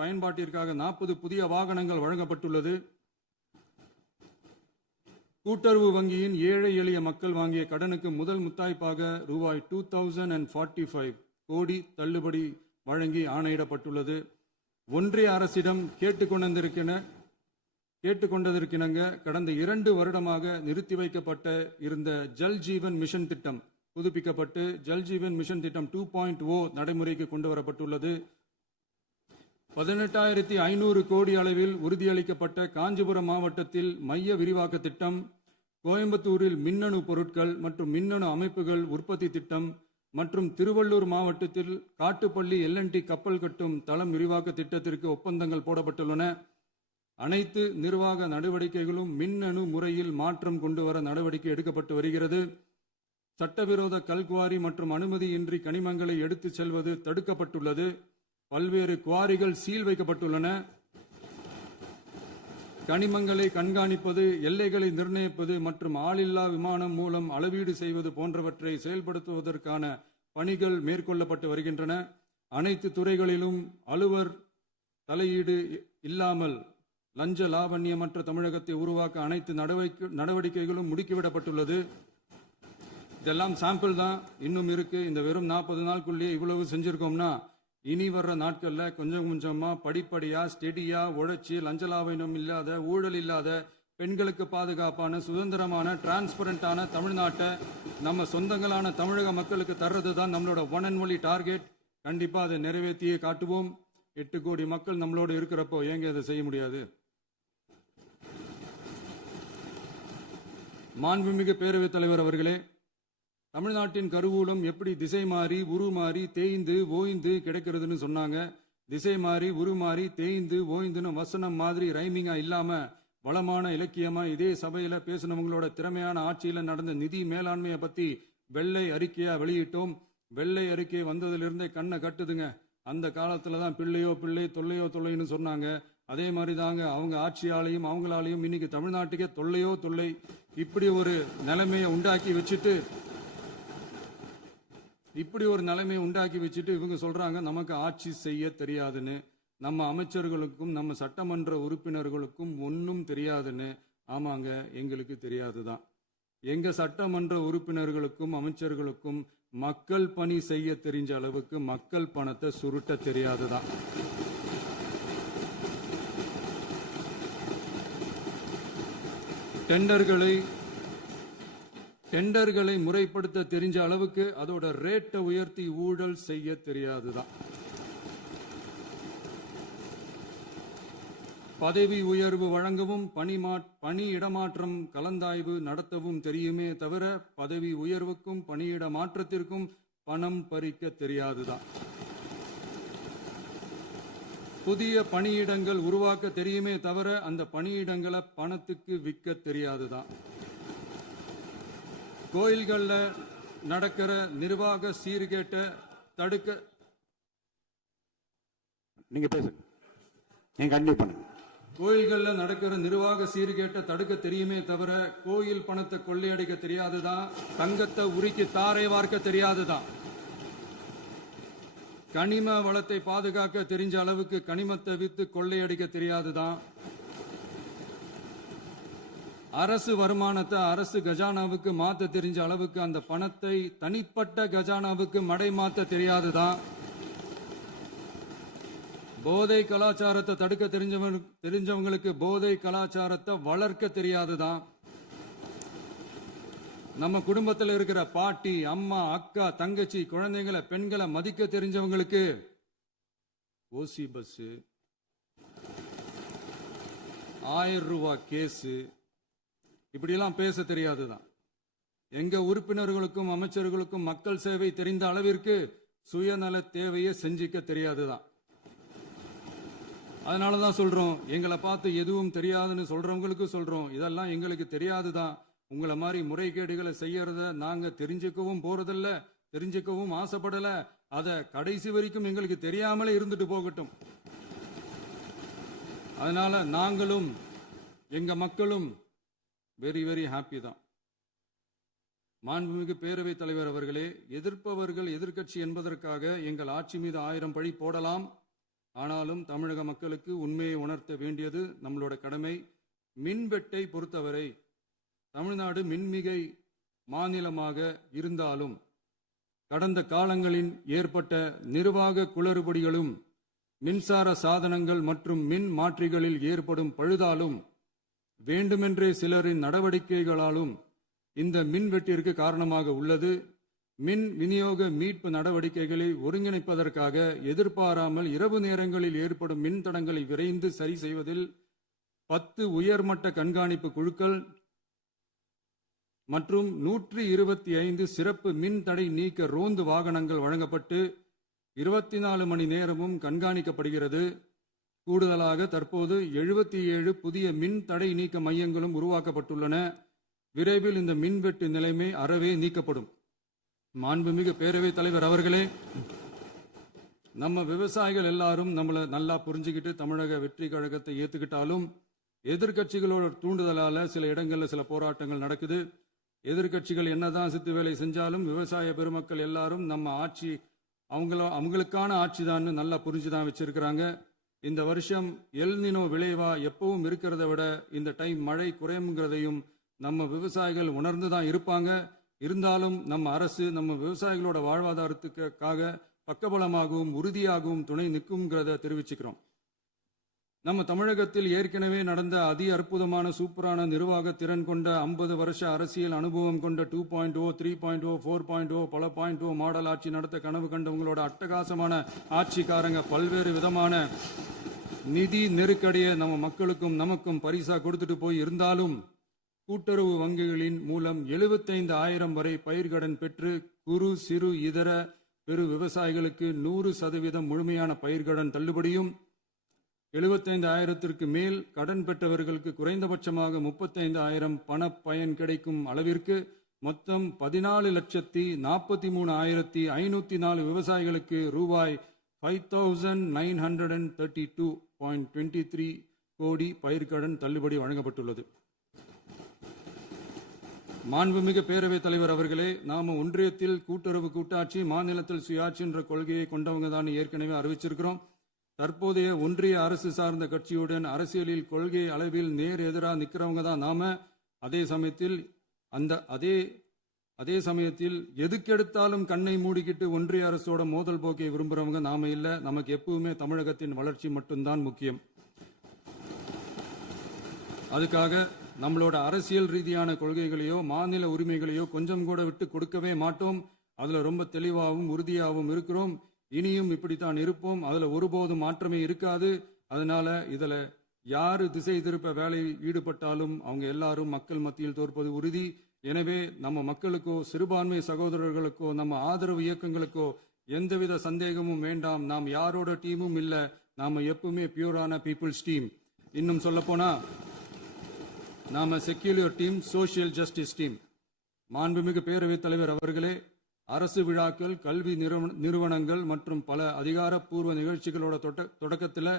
பயன்பாட்டிற்காக 40 புதிய வாகனங்கள் வழங்கப்பட்டுள்ளது. கூட்டுறவு வங்கியின் ஏழை எளிய மக்கள் வாங்கிய கடனுக்கு முதல் முத்தாய்ப்பாக ரூபாய் 2045 கோடி தள்ளுபடி வழங்கி ஆணையிடப்பட்டுள்ளது. ஒன்றிய அரசிடம் கேட்டுக்கொண்டதற்கிணங்க கடந்த 2 வருடமாக நிறுத்தி வைக்கப்பட்ட இருந்த ஜல் ஜீவன் மிஷன் திட்டம் புதுப்பிக்கப்பட்டு ஜல் ஜீவன் மிஷன் திட்டம் 2.0 நடைமுறைக்கு கொண்டு வரப்பட்டுள்ளது. 18,500 கோடி அளவில் உறுதியளிக்கப்பட்ட காஞ்சிபுரம் மாவட்டத்தில் மைய விரிவாக்க திட்டம், கோயம்புத்தூரில் மின்னணு பொருட்கள் மற்றும் மின்னணு அமைப்புகள் உற்பத்தி திட்டம் மற்றும் திருவள்ளூர் மாவட்டத்தில் காட்டுப்பள்ளி LNT கப்பல் கட்டும் தளம் விரிவாக்க திட்டத்திற்கு ஒப்பந்தங்கள் போடப்பட்டுள்ளன. அனைத்து நிர்வாக நடவடிக்கைகளும் மின்னணு முறையில் மாற்றம் கொண்டுவர நடவடிக்கை எடுக்கப்பட்டு வருகிறது. சட்டவிரோத கல்குவாரி மற்றும் அனுமதியின்றி கனிமங்களை எடுத்துச் செல்வது தடுக்கப்பட்டுள்ளது. பல்வேறு குவாரிகள் சீல் வைக்கப்பட்டுள்ளன. கனிமங்களை கண்காணிப்பது, எல்லைகளை நிர்ணயிப்பது மற்றும் ஆளில்லா விமானம் மூலம் அளவீடு செய்வது போன்றவற்றை செயல்படுத்துவதற்கான பணிகள் மேற்கொள்ளப்பட்டு வருகின்றன. அனைத்து துறைகளிலும் அலுவலர் தலையீடு இல்லாமல் லஞ்ச லாவண்யமற்ற தமிழகத்தை உருவாக்க அனைத்து நடவடிக்கைகளும் முடுக்கிவிடப்பட்டுள்ளது. இதெல்லாம் சாம்பிள் தான், இன்னும் இருக்கு. இந்த வெறும் 40 நாளுக்குள்ளேயே இவ்வளவு செஞ்சிருக்கோம்னா இனி வர்ற நாட்கள்ல கொஞ்சம் கொஞ்சமா படிப்படியா ஸ்டெடியா உழைச்சி லஞ்ச லாவண்யம் இல்லாத, ஊழல் இல்லாத, பெண்களுக்கு பாதுகாப்பான, சுதந்திரமான, டிரான்ஸ்பரண்டான தமிழ்நாட்டை நம்ம சொந்தங்களான தமிழக மக்களுக்கு தர்றது தான் நம்மளோட ஒன் அண்ட் ஒன்லி டார்கெட். கண்டிப்பா அதை நிறைவேற்றியே காட்டுவோம். 8 கோடி மக்கள் நம்மளோட இருக்கிறப்போ ஏங்க இதை செய்ய முடியாது? மாண்புமிகு பேரவைத் தலைவர் அவர்களே, தமிழ்நாட்டின் கருவூலம் எப்படி திசை மாறி உருமாறி தேய்ந்து ஓய்ந்து கிடைக்கிறதுன்னு சொன்னாங்க. திசை மாறி உருமாறி தேய்ந்து ஓய்ந்துன்னு வசனம் மாதிரி ரைமிங்கா இல்லாம வளமான இலக்கியமா இதே சபையில பேசினவங்களோட திறமையான ஆட்சியில நடந்த நிதி மேலாண்மையை பத்தி வெள்ளை அறிக்கையா வெளியிட்டோம். வெள்ளை அறிக்கை வந்ததிலிருந்தே கண்ணை கட்டுதுங்க. அந்த காலத்துல தான் பிள்ளையோ பிள்ளை, தொல்லையோ தொல்லைன்னு சொன்னாங்க. அதே மாதிரி தாங்க அவங்க ஆட்சியாலையும் அவங்களாலையும் இன்னைக்கு தமிழ்நாட்டுக்கே தொல்லையோ தொல்லை. இப்படி ஒரு நிலைமையை உண்டாக்கி வச்சுட்டு இவங்க சொல்றாங்க நமக்கு ஆட்சி செய்ய தெரியாதுன்னு. நம்ம அமைச்சர்களுக்கும் நம்ம சட்டமன்ற உறுப்பினர்களுக்கும் ஒன்னும் தெரியாதுன்னு. ஆமாங்க, எங்களுக்கு தெரியாதுதான். எங்க சட்டமன்ற உறுப்பினர்களுக்கும் அமைச்சர்களுக்கும் மக்கள் பணி செய்ய தெரிஞ்ச அளவுக்கு மக்கள் பணத்தை சுருட்ட தெரியாதுதான். டெண்டர்களை முறைப்படுத்த தெரிஞ்ச அளவுக்கு அதோட ரேட்டை உயர்த்தி ஊழல் செய்ய தெரியாதுதான். பதவி உயர்வு வழங்கவும் பணி இடமாற்றம் கலந்தாய்வு நடத்தவும் தெரியுமே தவிர பதவி உயர்வுக்கும் பணியிட மாற்றத்திற்கும் பணம் பறிக்க தெரியாதுதான். புதிய பணியிடங்கள் உருவாக்க தெரியுமே தவிர அந்த பணியிடங்களை பணத்துக்கு விற்க தெரியாதுதான். கோயில்கள்ல நடக்கிற நிர்வாக சீர்கேட்டை தடுக்க நீங்க பேசுங்க, நீங்க கண்டிப்பா பண்ணுங்க. கோயில்கள்ல நடக்கிற நிர்வாக சீர்கேட்டை தடுக்க தெரியுமே தவிர கோயில் பணத்தை கொள்ளையடிக்க தெரியாதுதான். தங்கத்தை உருக்கி தாரை வார்க்க தெரியாதுதான். கனிம வளத்தை பாதுகாக்க தெரிஞ்ச அளவுக்கு கனிமத்தை வித்து கொள்ளையடிக்க தெரியாதுதான். அரசு வருமானத்தை அரசு கஜானாவுக்கு மாத்த தெரிஞ்ச அளவுக்கு அந்த பணத்தை தனிப்பட்ட கஜானாவுக்கு மடை மாத்த தெரியாதுதான். போதை கலாச்சாரத்தை தடுக்க தெரிஞ்சவங்களுக்கு போதை கலாச்சாரத்தை வளர்க்க தெரியாதுதான். நம்ம குடும்பத்தில் இருக்கிற பாட்டி, அம்மா, அக்கா, தங்கச்சி, குழந்தைங்களை, பெண்களை மதிக்க தெரிஞ்சவங்களுக்கு ஓசி பஸ், 1000 ரூபாய் கேஸ், இப்படியெல்லாம் பேச தெரியாதுதான். எங்க உறுப்பினர்களுக்கும் அமைச்சர்களுக்கும் மக்கள் சேவை தெரிந்த அளவிற்கு சுயநல தேவையை செஞ்சிக்க தெரியாதுதான். அதனாலதான் சொல்றோம், எங்களை பார்த்து எதுவும் தெரியாதுன்னு சொல்றவங்களுக்கு சொல்றோம், இதெல்லாம் எங்களுக்கு தெரியாதுதான். உங்களை மாதிரி முறைகேடுகளை செய்யறத நாங்க தெரிஞ்சுக்கவும் போறதில்ல, தெரிஞ்சுக்கவும் ஆசைப்படல. அத கடைசி வரைக்கும் எங்களுக்கு தெரியாமலே இருந்துட்டு போகட்டும். அதனால நாங்களும் எங்க மக்களும் வெரி வெரி ஹாப்பி தான். மாண்புமிகு பேரவைத் தலைவர் அவர்களே, எதிர்ப்பவர்கள் எதிர்க்கட்சி என்பதற்காக எங்கள் ஆட்சி மீது 1000 பழி போடலாம். ஆனாலும் தமிழக மக்களுக்கு உண்மையை உணர்த்த வேண்டியது நம்மளோட கடமை. மின்வெட்டை பொறுத்தவரை தமிழ்நாடு மின்மிகை மாநிலமாக இருந்தாலும் கடந்த காலங்களில் ஏற்பட்ட நிர்வாக குளறுபடிகளும் மின்சார சாதனங்கள் மற்றும் மின் மாற்றிகளில் ஏற்படும் பழுதாலும் வேண்டுமென்றே சிலரின் நடவடிக்கைகளாலும் இந்த மின்வெட்டிற்கு காரணமாக உள்ளது. மின் விநியோக மீட்பு நடவடிக்கைகளை ஒருங்கிணைப்பதற்காக எதிர்பாராமல் இரவு நேரங்களில் ஏற்படும் மின் தடங்களை விரைந்து சரி செய்வதில் 10 உயர்மட்ட கண்காணிப்பு குழுக்கள் மற்றும் 125 சிறப்பு மின் தடை நீக்க ரோந்து வாகனங்கள் வழங்கப்பட்டு 24 மணி நேரமும் கண்காணிக்கப்படுகிறது. கூடுதலாக தற்போது 77 புதிய மின் தடை நீக்க மையங்களும் உருவாக்கப்பட்டுள்ளன. விரைவில் இந்த மின்வெட்டு நிலைமை அறவே நீக்கப்படும். மாண்புமிகு பேரவைத் தலைவர் அவர்களே, நம்ம விவசாயிகள் எல்லாரும் நம்மளை நல்லா புரிஞ்சுக்கிட்டு தமிழக வெற்றி கழகத்தை ஏத்துக்கிட்டாலும் எதிர்க்கட்சிகளோட தூண்டுதலால சில இடங்கள்ல சில போராட்டங்கள் நடக்குது. எதிர்க்கட்சிகள் என்னதான் சித்து வேலை செஞ்சாலும் விவசாய பெருமக்கள் எல்லாரும் நம்ம ஆட்சி அவங்களுக்கான ஆட்சி தான் நல்லா புரிஞ்சுதான் வச்சிருக்கிறாங்க. இந்த வருஷம் எல் நினோ விளைவா எப்பவும் இருக்கிறத விட இந்த டைம் மழை குறையுங்கிறதையும் நம்ம விவசாயிகள் உணர்ந்துதான் இருப்பாங்க. இருந்தாலும் நம்ம அரசு நம்ம விவசாயிகளோட வாழ்வாதாரத்துக்காக பக்கபலமாகவும் உறுதியாகவும் துணை நிற்கும்ங்கிறத தெரிவிச்சுக்கிறோம். நம்ம தமிழகத்தில் ஏற்கனவே நடந்த அதி அற்புதமான சூப்பரான நிர்வாக திறன் கொண்ட 50 வருஷ அரசியல் அனுபவம் கொண்ட 2.0, 3.0, 4.0 பல 0.0 மாடல் ஆட்சி நடத்த கனவு கண்டவங்களோட அட்டகாசமான ஆட்சிக்காரங்க பல்வேறு விதமான நிதி நெருக்கடியை நம்ம மக்களுக்கும் நமக்கும் பரிசா கொடுத்துட்டு போய் இருந்தாலும் கூட்டுறவு வங்கிகளின் மூலம் 75,000 வரை பயிர்கடன் பெற்று குறு சிறு இதர பெரு விவசாயிகளுக்கு 100% முழுமையான பயிர்கடன் தள்ளுபடியும் 75,000க்கு மேல் கடன் பெற்றவர்களுக்கு குறைந்தபட்சமாக 35,000 பண பயன் கிடைக்கும் அளவிற்கு மொத்தம் 14,43,504 விவசாயிகளுக்கு ரூபாய் 5,932.23 கோடி பயிர்கடன் தள்ளுபடி வழங்கப்பட்டுள்ளது. மாண்புமிகு பேரவைத் தலைவர் அவர்களே, நாம ஒன்றியத்தில் கூட்டுறவு கூட்டாட்சி, மாநிலத்தில் சுயாட்சி என்ற கொள்கையை கொண்டவங்க தான் ஏற்கனவே அறிவிச்சிருக்கிறோம். தற்போதைய ஒன்றிய அரசு சார்ந்த கட்சியுடன் அரசியலில் கொள்கை அளவில் நேர் எதிராக நிற்கிறவங்க தான் நாம. அதே சமயத்தில் எதுக்கெடுத்தாலும் கண்ணை மூடிக்கிட்டு ஒன்றிய அரசோட மோதல் போக்கை விரும்புறவங்க நாம இல்ல. நமக்கு எப்பவுமே தமிழகத்தின் வளர்ச்சி மட்டும்தான் முக்கியம். அதுக்காக நம்மளோட அரசியல் ரீதியான கொள்கைகளையோ மாநில உரிமைகளையோ கொஞ்சம் கூட விட்டு கொடுக்கவே மாட்டோம். அதுல ரொம்ப தெளிவாகவும் உறுதியாகவும் இருக்கிறோம். இனியும் இப்படித்தான் இருப்போம். அதுல ஒருபோதும் மாற்றமே இருக்காது. அதனால இதுல யாரு திசை திருப்ப வேலையில் ஈடுபட்டாலும் அவங்க எல்லாரும் மக்கள் மத்தியில் தோற்பது உறுதி. எனவே நம்ம மக்களுக்கோ சிறுபான்மை சகோதரர்களுக்கோ நம்ம ஆதரவு இயக்கங்களுக்கோ எந்தவித சந்தேகமும் வேண்டாம். நாம் யாரோட டீமும் இல்ல. நாம எப்பவுமே பியூரான பீப்புள்ஸ் டீம். இன்னும் சொல்ல போனா நாம secular team, social justice team. மாண்புமிகு பேரவைத் தலைவர் அவர்களே, அரசு விழாக்கள், கல்வி நிறுவனங்கள் மற்றும் பல அதிகாரப்பூர்வ நிகழ்ச்சிகளோட தொடக்கத்தில்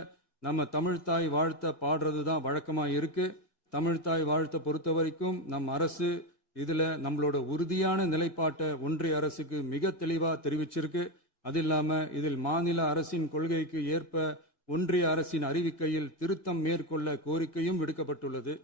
நம்ம தமிழ்தாய் வாழ்த்த பாடுறது தான் வழக்கமா இருக்கு. தமிழ்தாய் வாழ்த்த பொறுத்த வரைக்கும் நம் அரசு இதுல நம்மளோட உறுதியான நிலைப்பாட்டை ஒன்றிய அரசுக்கு மிக தெளிவா தெரிவிச்சிருக்கு. அது இல்லாம இதில் மாநில அரசின் கொள்கைக்கு ஏற்ப ஒன்றிய அரசின் அறிவிக்கையில் திருத்தம் மேற்கொள்ள கோரிக்கையும் விடுக்கப்பட்டுள்ளது.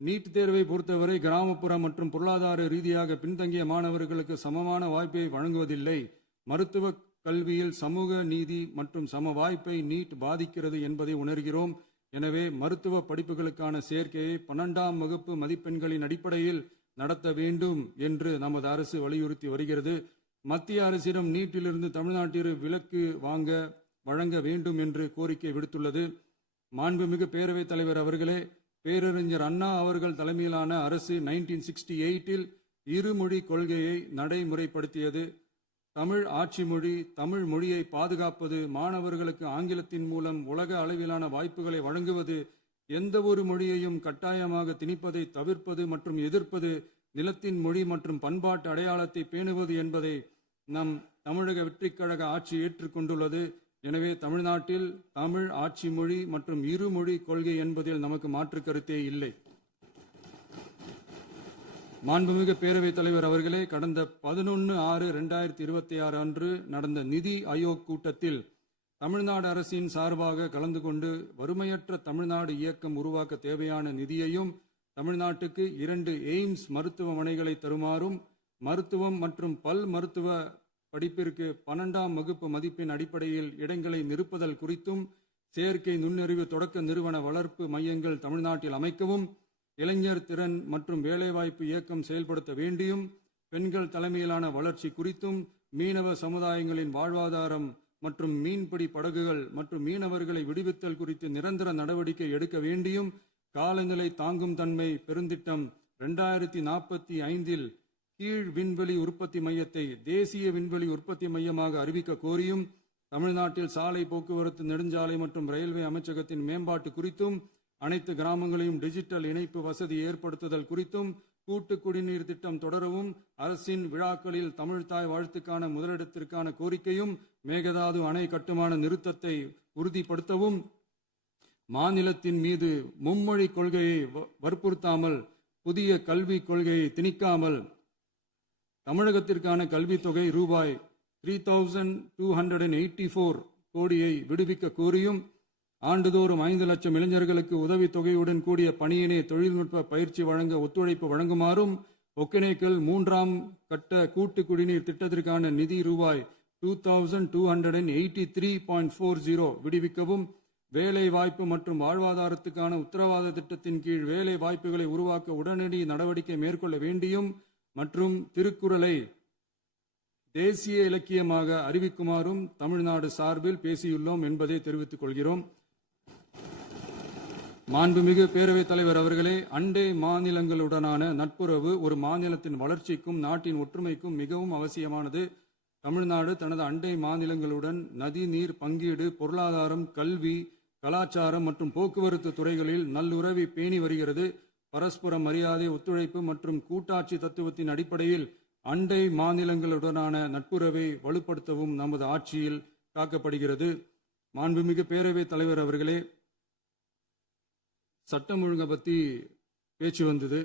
நீட் தேர்வை பொறுத்தவரை கிராமப்புற மற்றும் பொருளாதார ரீதியாக பின்தங்கிய மாணவர்களுக்கு சமமான வாய்ப்பை வழங்குவதில்லை. மருத்துவ கல்வியில் சமூக நீதி மற்றும் சம வாய்ப்பை நீட் பாதிக்கிறது என்பதை உணர்கிறோம். எனவே மருத்துவ படிப்புகளுக்கான சேர்க்கையை 12ஆம் வகுப்பு மதிப்பெண்களின் அடிப்படையில் நடத்த வேண்டும் என்று நமது அரசு வலியுறுத்தி வருகிறது. மத்திய அரசிடம் நீட்டிலிருந்து தமிழ்நாட்டிற்கு விலக்கு வழங்க வேண்டும் என்று கோரிக்கை விடுத்துள்ளது. மாண்புமிகு பேரவைத் தலைவர் அவர்களே, பேரறிஞர் அண்ணா அவர்கள் தலைமையிலான அரசு 1968 இருமொழி கொள்கையை நடைமுறைப்படுத்தியது. தமிழ் ஆட்சி மொழி, தமிழ் மொழியை பாதுகாப்பது, மாணவர்களுக்கு ஆங்கிலத்தின் மூலம் உலக அளவிலான வாய்ப்புகளை வழங்குவது, எந்த ஒரு மொழியையும் கட்டாயமாக திணிப்பதை தவிர்ப்பது மற்றும் எதிர்ப்பது, நிலத்தின் மொழி மற்றும் பண்பாட்டு அடையாளத்தை பேணுவது என்பதை நம் தமிழக வெற்றிக் கழக ஆட்சி ஏற்றுக்கொண்டுள்ளது. எனவே தமிழ்நாட்டில் தமிழ் ஆட்சி மொழி மற்றும் இருமொழி கொள்கை என்பதில் நமக்கு மாற்று கருத்தே இல்லை. மாண்புமிகு பேரவைத் தலைவர் அவர்களே, கடந்த 11/6/2026 அன்று நடந்த நிதி ஆயோக் கூட்டத்தில் தமிழ்நாடு அரசின் சார்பாக கலந்து கொண்டு வறுமையற்ற தமிழ்நாடு இயக்கம் உருவாக்க தேவையான நிதியையும், தமிழ்நாட்டுக்கு 2 எய்ம்ஸ் மருத்துவமனைகளை தருமாறும், மருத்துவம் மற்றும் பல் மருத்துவ படிப்பிற்கு 12ஆம் வகுப்பு மதிப்பெண் அடிப்படையில் இடங்களை நிரப்புதல் குறித்தும், செயற்கை நுண்ணறிவு தொடக்க நிறுவன வளர்ப்பு மையங்கள் தமிழ்நாட்டில் அமைக்கவும், இளைஞர் திறன் மற்றும் வேலைவாய்ப்பு இயக்கம் செயல்படுத்த வேண்டியும், பெண்கள் தலைமையிலான வளர்ச்சி குறித்தும், மீனவ சமுதாயங்களின் வாழ்வாதாரம் மற்றும் மீன்பிடி படகுகள் மற்றும் மீனவர்களை விடுவித்தல் குறித்து நிரந்தர நடவடிக்கை எடுக்க வேண்டியும், காலநிலை தாங்கும் தன்மை பெருந்திட்டம் 2045 கீழ் விண்வெளி உற்பத்தி மையத்தை தேசிய விண்வெளி உற்பத்தி மையமாக அறிவிக்க கோரியும், தமிழ்நாட்டில் சாலை போக்குவரத்து, நெடுஞ்சாலை மற்றும் ரயில்வே அமைச்சகத்தின் மேம்பாட்டு குறித்தும், அனைத்து கிராமங்களையும் டிஜிட்டல் இணைப்பு வசதி ஏற்படுத்துதல் குறித்தும், கூட்டு குடிநீர் திட்டம் தொடரவும், அரசின் விழாக்களில் தமிழ்தாய் வாழ்த்துக்கான முதலிடத்திற்கான கோரிக்கையும், மேகதாது அணை கட்டுமான நிறுத்தத்தை உறுதிப்படுத்தவும், மாநிலத்தின் மீது மும்மொழி கொள்கையை வற்புறுத்தாமல் புதிய கல்விக் கொள்கையை திணிக்காமல் தமிழகத்திற்கான கல்வித்தொகை ரூபாய் 3284 கோடியை விடுவிக்க கோரியும், ஆண்டுதோறும் 5 லட்சம் இளைஞர்களுக்கு உதவித்தொகையுடன் கூடிய பணியினை தொழில்நுட்ப பயிற்சி வழங்க ஒத்துழைப்பு வழங்குமாறும், ஒகேனக்கல் 3ஆம் கட்ட கூட்டு குடிநீர் திட்டத்திற்கான நிதி ரூபாய் 2283.40 விடுவிக்கவும், வேலை வாய்ப்பு மற்றும் வாழ்வாதாரத்துக்கான உத்தரவாத திட்டத்தின் கீழ் வேலை வாய்ப்புகளை உருவாக்க உடனடி நடவடிக்கை மேற்கொள்ள வேண்டியும் மற்றும் திருக்குறளை தேசிய இலக்கியமாக அறிவிக்குமாறும் தமிழ்நாடு சார்பில் பேசியுள்ளோம் என்பதை தெரிவித்துக் கொள்கிறோம். மாண்புமிகு பேரவைத் தலைவர் அவர்களே, அண்டை மாநிலங்களுடனான நட்புறவு ஒரு மாநிலத்தின் வளர்ச்சிக்கும் நாட்டின் ஒற்றுமைக்கும் மிகவும் அவசியமானது. தமிழ்நாடு தனது அண்டை மாநிலங்களுடன் நதி நீர் பங்கீடு, பொருளாதாரம், கல்வி, கலாச்சாரம் மற்றும் போக்குவரத்து துறைகளில் நல்லுறவை பேணி வருகிறது. பரஸ்பர மரியாதை, ஒத்துழைப்பு மற்றும் கூட்டாட்சி தத்துவத்தின் அடிப்படையில் அண்டை மாநிலங்களுடனான நட்புறவை வலுப்படுத்தவும் நமது ஆட்சியில் காக்கப்படுகிறது. மாண்புமிகு பேரவைத் தலைவர் அவர்களே, சட்டம் ஒழுங்கை பற்றி பேச்சு வந்தது.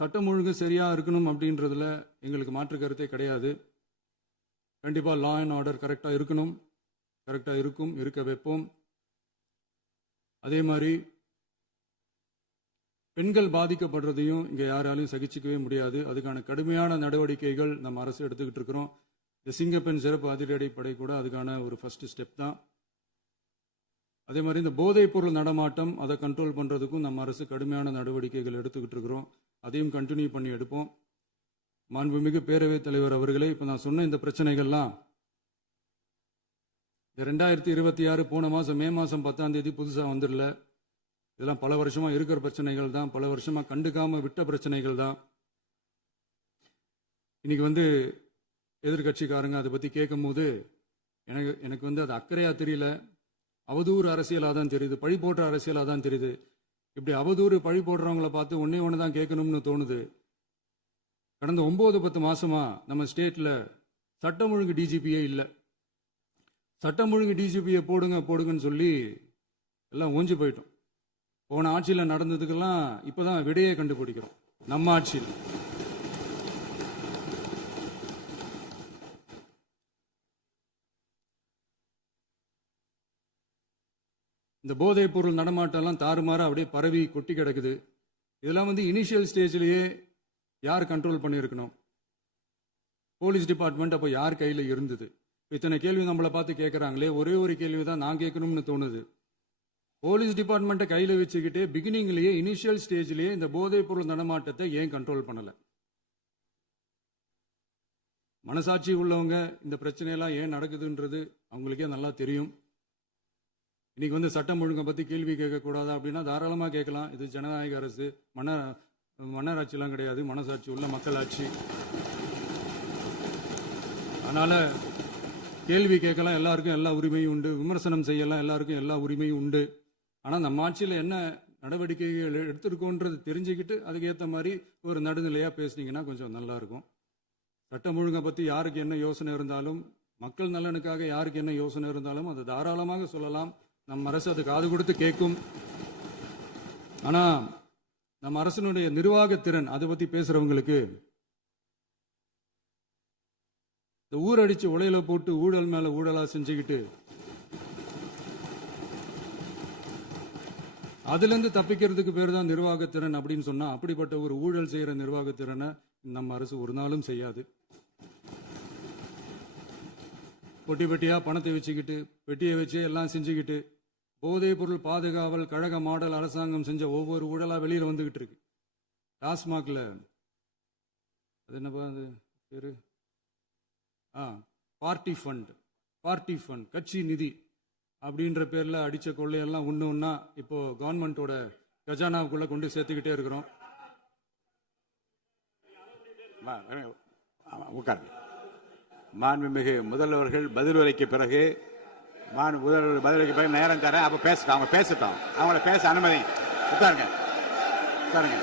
சட்டம் ஒழுங்கு சரியா இருக்கணும் அப்படின்றதுல எங்களுக்கு மாற்று கருத்தே கிடையாது. கண்டிப்பா லா அண்ட் ஆர்டர் கரெக்டா இருக்கணும், கரெக்டா இருக்கும், இருக்க வைப்போம். அதே மாதிரி பெண்கள் பாதிக்கப்படுறதையும் இங்க யாராலையும் சகிச்சுக்கவே முடியாது. அதுக்கான கடுமையான நடவடிக்கைகள் நம்ம அரசு எடுத்துக்கிட்டு இருக்கிறோம். இந்த சிங்கப்பெண் சிறப்பு அதிரடிப்படை கூட அதுக்கான ஒரு ஃபர்ஸ்ட் ஸ்டெப் தான். அதே மாதிரி இந்த போதைப் பொருள் நடமாட்டம், அதை கண்ட்ரோல் பண்றதுக்கும் நம்ம அரசு கடுமையான நடவடிக்கைகள் எடுத்துக்கிட்டு இருக்கிறோம். அதையும் கண்டினியூ பண்ணி எடுப்போம். மாண்புமிகு பேரவைத் தலைவர் அவர்களே, இப்போ நான் சொன்ன இந்த பிரச்சனைகள்லாம் 2026 போன மாதம் மே மாதம் 10ஆம் தேதி புதுசாக வந்துடல. இதெல்லாம் பல வருஷமா இருக்கிற பிரச்சனைகள் தான், பல வருஷமா கண்டுக்காம விட்ட பிரச்சனைகள் தான். இன்னைக்கு எதிர்கட்சிக்காரங்க அதை பற்றி கேட்கும் போது எனக்கு அது அக்கறையா தெரியல, அவதூறு அரசியலாக தான் தெரியுது, பழி போடுற அரசியலாக தான் தெரியுது. இப்படி அவதூறு பழி போடுறவங்களை பார்த்து ஒன்னே ஒன்று தான் கேட்கணும்னு தோணுது. கடந்த 9-10 மாசமா நம்ம ஸ்டேட்ல சட்டம் ஒழுங்கு டிஜிபியே இல்லை. சட்டம் ஒழுங்கு டிஜிபியை போடுங்கன்னு சொல்லி எல்லாம் ஓஞ்சி போயிட்டோம். போன ஆட்சியில் நடந்ததுக்கெல்லாம் இப்பதான் விடையே கண்டுபிடிக்கிறோம் நம்ம ஆட்சியில். இந்த போதைப் பொருள் நடமாட்டம்லாம் தாறுமாற அப்படியே பரவி கொட்டி கிடக்குது. இதெல்லாம் இனிஷியல் ஸ்டேஜ்லயே யார் கண்ட்ரோல் பண்ணியிருக்கணும்? போலீஸ் டிபார்ட்மெண்ட் அப்போ யார் கையில் இருந்தது? இத்தனை கேள்வி நம்மளை பார்த்து கேட்குறாங்களே, ஒரே ஒரு கேள்வி தான் நான் கேட்கணும்னு தோணுது. போலீஸ் டிபார்ட்மெண்ட்டை கையில் வச்சுக்கிட்டே பிகினிங்லேயே இனிஷியல் ஸ்டேஜ்லேயே இந்த போதைப் பொருள் நடமாட்டத்தை ஏன் கண்ட்ரோல் பண்ணலை? மனசாட்சி உள்ளவங்க இந்த பிரச்சனையெல்லாம் ஏன் நடக்குதுன்றது அவங்களுக்கே நல்லா தெரியும். இன்னைக்கு சட்டம் ஒழுங்கை பற்றி கேள்வி கேட்கக்கூடாதா அப்படின்னா தாராளமாக கேட்கலாம். இது ஜனநாயக அரசு, மன்னராட்சியெல்லாம் கிடையாது, மனசாட்சி உள்ள மக்களாட்சி. அதனால கேள்வி கேட்கலாம், எல்லாருக்கும் எல்லா உரிமையும் உண்டு. விமர்சனம் செய்யலாம், எல்லாருக்கும் எல்லா உரிமையும் உண்டு. ஆனால் நம்ம ஆட்சியில் என்ன நடவடிக்கைகள் எடுத்திருக்கோன்றது தெரிஞ்சுக்கிட்டு அதுக்கேற்ற மாதிரி ஒரு நடுநிலையாக பேசுனீங்கன்னா கொஞ்சம் நல்லா இருக்கும். சட்டம் ஒழுங்கை பற்றி யாருக்கு என்ன யோசனை இருந்தாலும், மக்கள் நலனுக்காக யாருக்கு என்ன யோசனை இருந்தாலும் அதை தாராளமாக சொல்லலாம். நம்ம அரசு அது காது கொடுத்து கேட்கும். ஆனால் நம்ம அரசினுடைய நிர்வாகத்திறன் அதை பற்றி பேசுறவங்களுக்கு இந்த ஊரடிச்சு உலையில போட்டு ஊழல் மேல ஊழலா செஞ்சுக்கிட்டு அதுல இருந்து தப்பிக்கிறதுக்கு பேர் தான் நிர்வாகத்திறன் அப்படின்னு சொன்னா, அப்படிப்பட்ட ஒரு ஊழல் செய்யற நிர்வாகத்திறனை நம்ம அரசு ஒரு நாளும் செய்யாது. பொட்டி பெட்டியா பணத்தை வச்சுக்கிட்டு, பெட்டியை வச்சு எல்லாம் செஞ்சுக்கிட்டு, போதைப் பொருள் பாதுகாவல் கழக மாடல் அரசாங்கம் செஞ்ச ஒவ்வொரு ஊழலா வெளியில வந்துகிட்டு இருக்கு. டாஸ்மாக்ல அது என்னப்பா அது பேரு பார்ட்டி ஃபண்ட் கட்சி நிதி அப்படின்ற பேர்ல அடிச்ச கொள்ளையெல்லாம் ஒண்ணா இப்போ கவர்மெண்டோட கஜானாவுக்குள்ள கொண்டு சேர்த்துக்கிட்டே இருக்கிறோம். உட்காருங்க. மாண்புமிகு முதல்வர்கள் பதில் உரைக்கு பிறகு முதல்வர் பதிலுக்கு பிறகு நேரம் தரேன். அப்ப பேசட்டும், அவங்க பேசட்டும், அவங்கள பேச அனுமதி. உட்காருங்க உட்காருங்க.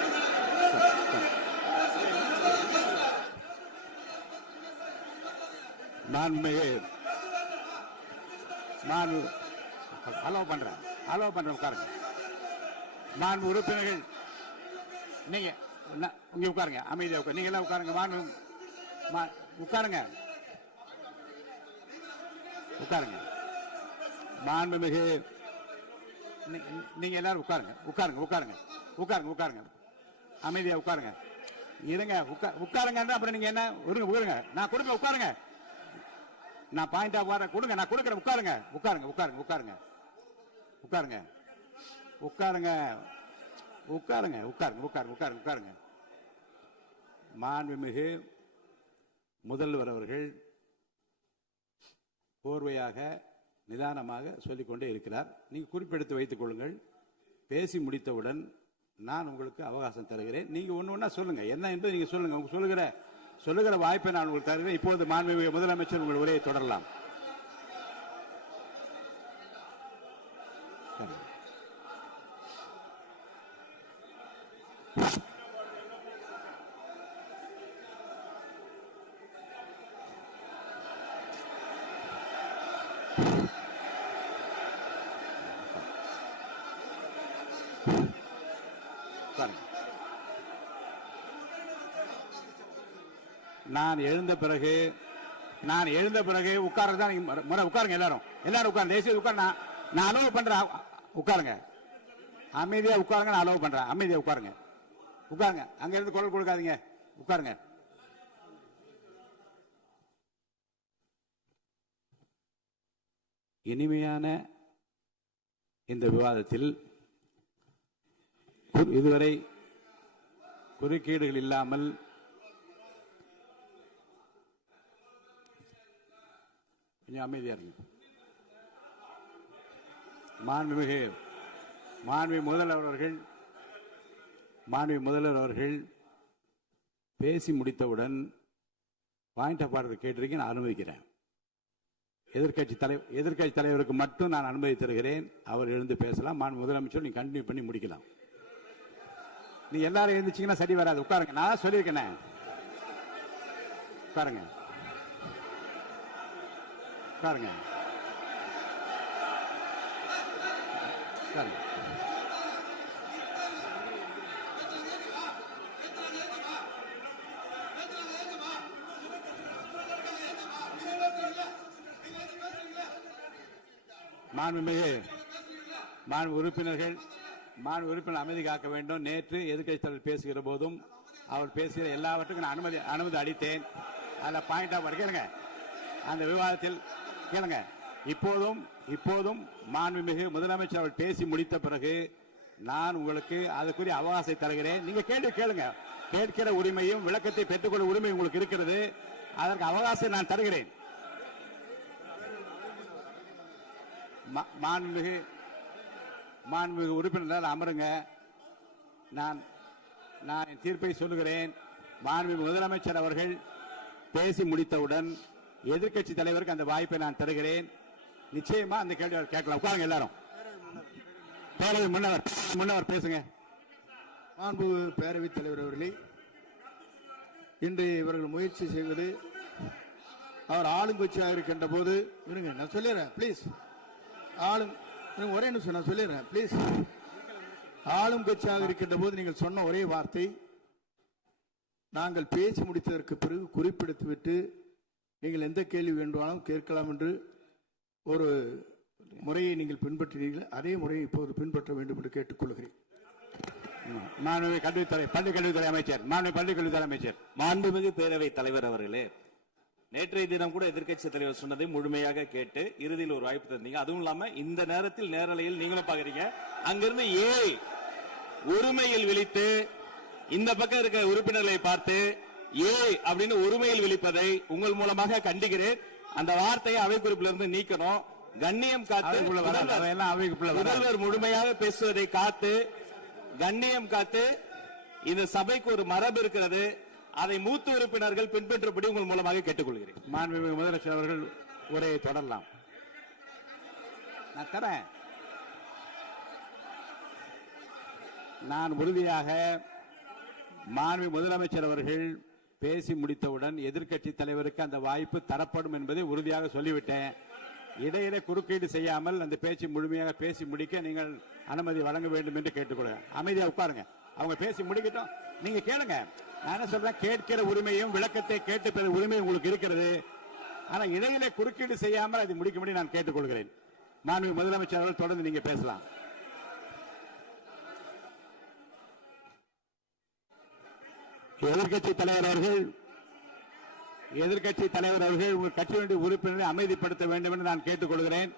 மாண்புமிகு அலோவ் பண்றேன் உட்காருங்க. மாண்பு உறுப்பினர்கள் நீங்க இங்க உட்காருங்க, அமைதியா உட்காரு. நீங்க எல்லாம் உட்காருங்க. உட்காருங்க. மாண்புமிகு நீங்க எல்லாரும் உட்காருங்க. அமைதியா உட்காருங்க. இருங்க, உட்காருங்க. அப்புறம் நீங்க என்ன உட்காருங்க. நான் கொடுக்க உட்காருங்க. நான் பாயிண்ட் ஆஃப் வர கொடுங்க. நான் கொடுக்குறேன். உட்காருங்க. மாண்புமிகு முதல்வர் அவர்கள் கோர்வையாக நிதானமாக சொல்லிக்கொண்டே இருக்கிறார். நீங்க குறிப்பெடுத்து வைத்துக் கொள்ளுங்கள். பேசி முடித்தவுடன் நான் உங்களுக்கு அவகாசம் தருகிறேன். நீங்க ஒண்ணு சொல்லுங்க, என்ன என்று நீங்க சொல்லுங்க. உங்க சொல்லுகிற வாய்ப்பை நான் உங்களுக்கு தருகிறேன். இப்பொழுது மாண்புமிகு முதலமைச்சர் உங்கள் உரையை தொடரலாம். நான் எழுந்த பிறகு உட்கார்றதான் முறை. உட்காருங்க, எல்லாரும் உட்காருங்க. தேசிய உட்கார். நான் அலோவ் பண்றேன். உட்காருங்க, அமைதியா உட்காருங்க. நான் அலோவ் பண்றேன். அமைதியா உட்காருங்க. அங்க இருந்து குரல் கொடுக்காதீங்க. உட்காருங்க. இனிமையான இந்த விவாதத்தில் இதுவரை குறுக்கீடுகள் இல்லாமல் கொஞ்சம் அமைதியா இருங்க. மாண்புமிகு முதல்வர் அவர்கள் பேசி முடித்தவுடன் பாயிண்ட் ஆஃப் ஆர்டர் கேட்டிருக்கேன். நான் அனுமதிக்கிறேன். எதிர்க்கட்சி தலைவருக்கு மட்டும் நான் அனுமதி தருகிறேன். அவர் எழுந்து பேசலாம். மாண்பு முதலமைச்சர் நீங்க கண்டினியூ பண்ணி முடிக்கலாம். நீ எல்லாரும் எழுந்துச்சீங்கன்னா சரி வராது. உட்காருங்க. நான் சொல்லியிருக்கேன். உட்காருங்க. மாண்பு உறுப்பினர் அமைதி காக்க வேண்டும். நேற்று எதிர்க்கட்சி தலைவர் பேசுகிற போதும் அவர் பேசுகிற எல்லாவற்றுக்கும் நான் அனுமதி அளித்தேன். அதில் பாயிண்ட் ஆஃப் கேளுங்க. அந்த விவாதத்தில் கேளுங்க. இப்போதும் மாண்புமிகு முதலமைச்சர் அவர் பேசி முடித்த பிறகு நான் உங்களுக்கு அதுக்குரிய அவகாசத்தை தருகிறேன். நீங்க கேள்வி கேளுங்க. கேட்கிற உரிமையும் விளக்கத்தை பெற்றுக்கொள்ள உரிமை உங்களுக்கு இருக்கிறது. அதற்கு அவகாசம் நான் தருகிறேன். மாண்புமிகு உறுப்பினர் அமருங்க. நான் என் தீர்ப்பை சொல்லுகிறேன். மாண்புமிகு முதலமைச்சர் அவர்கள் பேசி முடித்தவுடன் எதிர்க்கட்சி தலைவருக்கு அந்த வாய்ப்பை நான் தருகிறேன். நிச்சயமா அந்த கேள்வி கேட்கலாம். உட்காருங்க எல்லாரும். முன்னவர் பேசுங்க. மாண்பு பேரவைத் தலைவர் அவர்களே, இன்று இவர்கள் முயற்சி செய்வது அவர் ஆளுங்கட்சியாக இருக்கின்ற போது இருங்க, நான் சொல்லிடுறேன் ப்ளீஸ். ஒரே நிமிஷம் நான் சொல்லிடுறேன் ப்ளீஸ். ஆளும் கட்சியாக இருக்கின்ற போது நீங்கள் சொன்ன ஒரே வார்த்தை, நாங்கள் பேசி முடித்ததற்கு பிறகு குறிப்பிடுத்துவிட்டு நீங்கள் எந்த கேள்வி வேண்டுமானாலும் கேட்கலாம் என்று ஒரு முறையை நீங்கள் பின்பற்றினீர்கள். அதே முறையை இப்போது பின்பற்ற வேண்டும் என்று கேட்டுக்கொள்கிறேன். பள்ளிக்கல்வித்துறை அமைச்சர் மாண்புமிகு பேரவைத் தலைவர் அவர்களே, நேற்றைய தினம் கூட எதிர்க்கட்சி தலைவர் சொன்னதை முழுமையாக கேட்டு இறுதியில் ஒரு வாய்ப்பு தந்தீங்க. அதுவும் இல்லாம இந்த நேரத்தில் நேரலையில் நீங்களும் பாக்குறீங்க. அங்கிருந்து உரிமையில் விழித்து இந்த பக்கம் இருக்க உறுப்பினர்களை பார்த்து ஏ அப்படின்னு ஒருமையில் விழிப்பதை உங்கள் மூலமாக கண்டிக்கிறேன். அந்த வார்த்தையை அவை குறிப்பிலிருந்து நீக்கணும். கண்ணியம் காத்து முதல்வர் முழுமையாக பேசுவதை காத்து கண்ணியம் காத்து இந்த சபைக்கு ஒரு மரபு இருக்கிறது. அதை மூத்த உறுப்பினர்கள் பின்பற்றபடி உங்கள் மூலமாக கேட்டுக்கொள்கிறேன். மாண்புமிகு முதலமைச்சர் அவர்கள் உரையை தொடரலாம். நான் தரேன். நான் உறுதியாக மாண்புமிகு முதலமைச்சர் அவர்கள் பேசி முடித்தவுடன் எதிர்க்கட்சி தலைவருக்கு அந்த வாய்ப்பு தரப்படும் என்பதை உறுதியாக சொல்லிவிட்டேன். இடையிலே குறுக்கீடு செய்யாமல் அந்த பேச்சு முழுமையாக பேசி முடிக்க நீங்கள் அனுமதி வழங்க வேண்டும் என்று கேட்டுக்கொள்கிறேன். அமைதியா உட்காருங்க. அவங்க பேசி முடிக்கட்டும், நீங்க கேளுங்க. நான் என்ன சொல்றேன், கேட்கிற உரிமையும் விளக்கத்தை கேட்டு பெற உரிமை உங்களுக்கு இருக்கிறது. ஆனா இடையிலே குறுக்கீடு செய்யாமல் அதை முடிக்கும்படி நான் கேட்டுக்கொள்கிறேன். மாண்புமிகு முதலமைச்சர் அவர்கள் தொடர்ந்து நீங்க பேசலாம். எதிர்க்கட்சி தலைவர் அவர்கள் உங்கள் கட்சியினுடைய உறுப்பினரை அமைதிப்படுத்த வேண்டும் என்று நான் கேட்டுக்கொள்கிறேன்.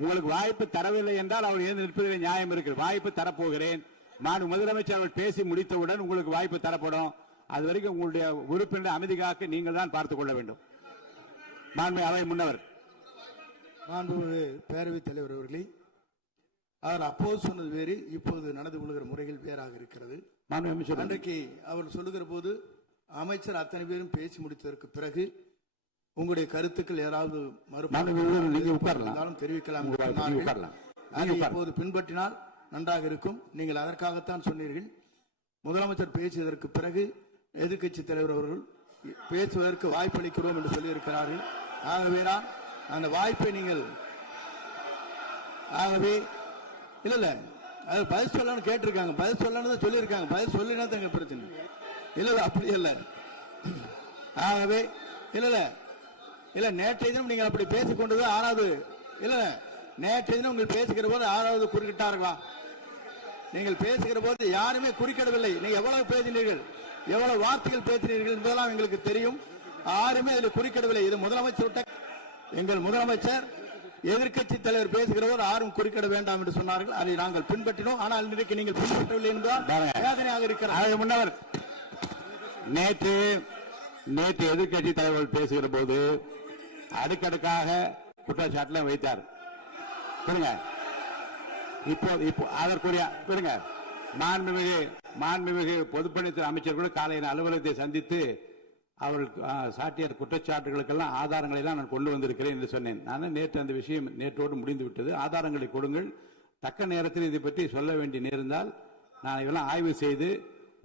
உங்களுக்கு வாய்ப்பு தரவில்லை என்றால் அவர் எழுந்து நிற்பதில் நியாயம் இருக்கு. வாய்ப்பு தரப்போகிறேன். நான் முதலமைச்சர் அவர்கள் பேசி முடித்தவுடன் உங்களுக்கு வாய்ப்பு தரப்படும். அது வரைக்கும் உங்களுடைய உறுப்பினரை அமைதி காக்க நீங்கள் தான் பார்த்துக் கொள்ள வேண்டும். மாண்புமிகு அவை முன்னவர். மாண்புமிகு பேரவைத் தலைவர் அவர்களே, அவர் அப்போது சொன்னது வேறு, இப்போது நடந்து கொள்கிற முறைகள் வேறாக இருக்கிறது. அன்றைக்கு அவர் சொல்லுகிற போது அமைச்சர் அத்தனை பேரும் பேசி முடித்ததற்கு பிறகு உங்களுடைய கருத்துக்கள் ஏதாவது தெரிவிக்கலாம். இப்போது பின்பற்றினால் நன்றாக இருக்கும். நீங்கள் அதற்காகத்தான் சொன்னீர்கள். முதலமைச்சர் பேசியதற்கு பிறகு எதிர்க்கட்சி தலைவர் அவர்கள் பேசுவதற்கு வாய்ப்பளிக்கிறோம் என்று சொல்லியிருக்கிறார்கள். ஆகவேதான் அந்த வாய்ப்பை நீங்கள் இல்ல அது பதில் சொல்லணும்னு கேட்டிருக்காங்க. பதில் சொல்லணும் சொல்லியிருக்காங்க. பதில் சொல்லினா தான் எங்க பிரச்சனை. இல்ல அப்படி இல்ல. ஆகவே இல்ல நேற்றைய தினம் நீங்கள் அப்படி பேசிக் கொண்டது ஆறாவது இல்ல. நேற்றைய தினம் உங்கள் பேசுகிற போது ஆறாவது குறுக்கிட்டார்களா? நீங்கள் பேசுகிற போது யாருமே குறுக்கிடவில்லை. நீங்க எவ்வளவு பேசினீர்கள், எவ்வளவு வார்த்தைகள் பேசினீர்கள் என்பதெல்லாம் எங்களுக்கு தெரியும். யாருமே அதில் குறுக்கிடவில்லை. இது முதலமைச்சர், எங்கள் முதலமைச்சர் எதிர்க்கட்சி தலைவர் பேசுகிற போது யாரும் குறுக்கிட வேண்டாம் என்று சொன்னார்கள். அதை நாங்கள் பின்பற்றினோம். ஆனால் இன்றைக்கு நீங்கள் பின்பற்றவில்லை என்பதால் வேதனையாக இருக்கிறார். முன்னவர் நேற்று எதிர்க்கட்சி தலைவர் பேசுகிற போது அடுக்கடுக்காக குற்றச்சாட்டுல வைத்தார். இப்போ அதற்குரிய மாண்புமிகு பொதுப்பணித்துறை அமைச்சர் கூட காலையில் அலுவலகத்தை சந்தித்து அவர்கள் சாட்டிய குற்றச்சாட்டுகளுக்கெல்லாம் ஆதாரங்களை எல்லாம் நான் கொண்டு வந்திருக்கிறேன் என்று சொன்னேன். நான் நேற்று அந்த விஷயம் நேற்றோடு முடிந்து விட்டது. ஆதாரங்களை கொடுங்கள். தக்க நேரத்தில் இதை பற்றி சொல்ல வேண்டிய நேர்ந்தால் நான் இதெல்லாம் ஆய்வு செய்து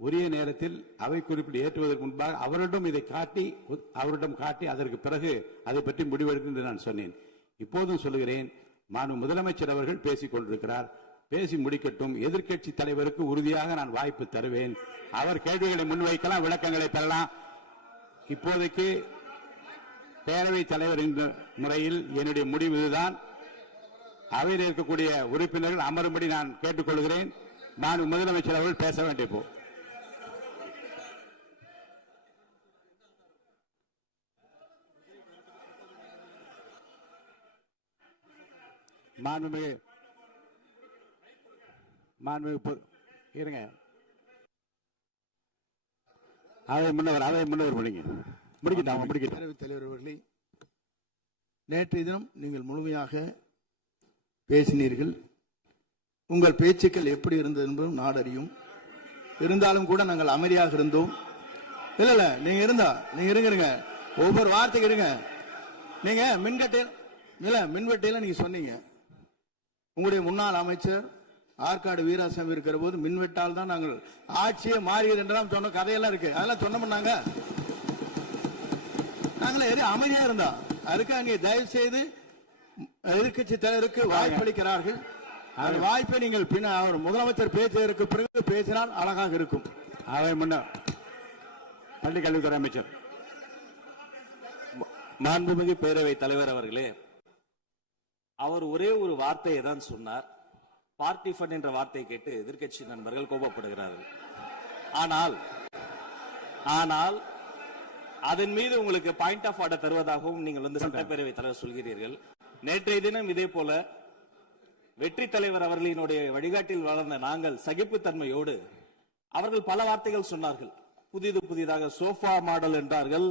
உரிய நேரத்தில் அவை குறிப்பிட்டு ஏற்றுவதற்கு முன்பாக அவரிடம் காட்டி அதற்கு பிறகு அதை பற்றி முடிவெடுக்கும் என்று நான் சொன்னேன். இப்போதும் சொல்லுகிறேன், மாண்புமிகு முதலமைச்சர் அவர்கள் பேசிக் கொண்டிருக்கிறார். பேசி முடிக்கட்டும். எதிர்க்கட்சி தலைவருக்கு உறுதியாக நான் வாய்ப்பு தருவேன். அவர் கேள்விகளை முன்வைக்கலாம், விளக்கங்களை பெறலாம். இப்போதைக்கு பேரவைத் தலைவர் என்ற முறையில் என்னுடைய முடிவு இதுதான். அவையில் இருக்கக்கூடிய உறுப்பினர்கள் அமரும்படி நான் கேட்டுக்கொள்கிறேன். நான் முதலமைச்சர் அவர்கள் பேச வேண்டிய இருங்க. அவை முன்னவர் பேரவைத் தலைவர் அவர்களே, நேற்றைய தினம் நீங்கள் முழுமையாக பேசினீர்கள். உங்கள் பேச்சுக்கள் எப்படி இருந்தது என்பதும் நாடறியும். இருந்தாலும் கூட நாங்கள் அமைதியாக இருந்தோம். இல்ல நீங்க இருங்க. ஒவ்வொரு வார்த்தைக்கு இருங்க. நீங்க மின்வெட்டையில நீங்க சொன்னீங்க. உங்களுடைய முன்னாள் அமைச்சர் ஆற்காடு வீராசாமி இருக்கிற போது மின்வெட்டால் தான் நாங்கள் ஆட்சியே மாறியது என்றெல்லாம் சொன்ன கதையெல்லாம் இருக்கு. அதெல்லாம் சொன்னோம்னாங்க. நாங்களே அமைதியா இருந்தோம். அதுக்காக நீங்க தயவு செய்து எதிர்க்கட்சி தலைவருக்கு வாய்ப்பளிக்கிறார்கள். அந்த வாய்ப்பை நீங்கள் அவர் முதலமைச்சர் பேசுவதற்கு பிறகு பேசினால் அழகாக இருக்கும். அவை முன்னர் பள்ளி கல்வித்துறை அமைச்சர். மாண்புமிகு பேரவைத் தலைவர் அவர்களே, அவர் ஒரே ஒரு வார்த்தையை தான் சொன்னார். பார்ட்டி ஃபண்ட் என்ற வார்த்தையை கேட்டு எதிர்க்கட்சி நண்பர்கள் கோபப்படுகிறார்கள். ஆனால் அதன் மீது உங்களுக்கு பாயிண்ட் ஆஃப் ஆர்டர் தருவதாகவும் நீங்கள் சட்டப்பேரவை தலைவர் சொல்கிறீர்கள். நேற்றைய தினம் இதே போல வெற்றி தலைவர் அவர்களினுடைய வழிகாட்டில் வளர்ந்த நாங்கள் சகிப்புத்தன்மையோடு அவர்கள் பல வார்த்தைகள் சொன்னார்கள். புதிதாக சோஃபா மாடல் என்றார்கள்,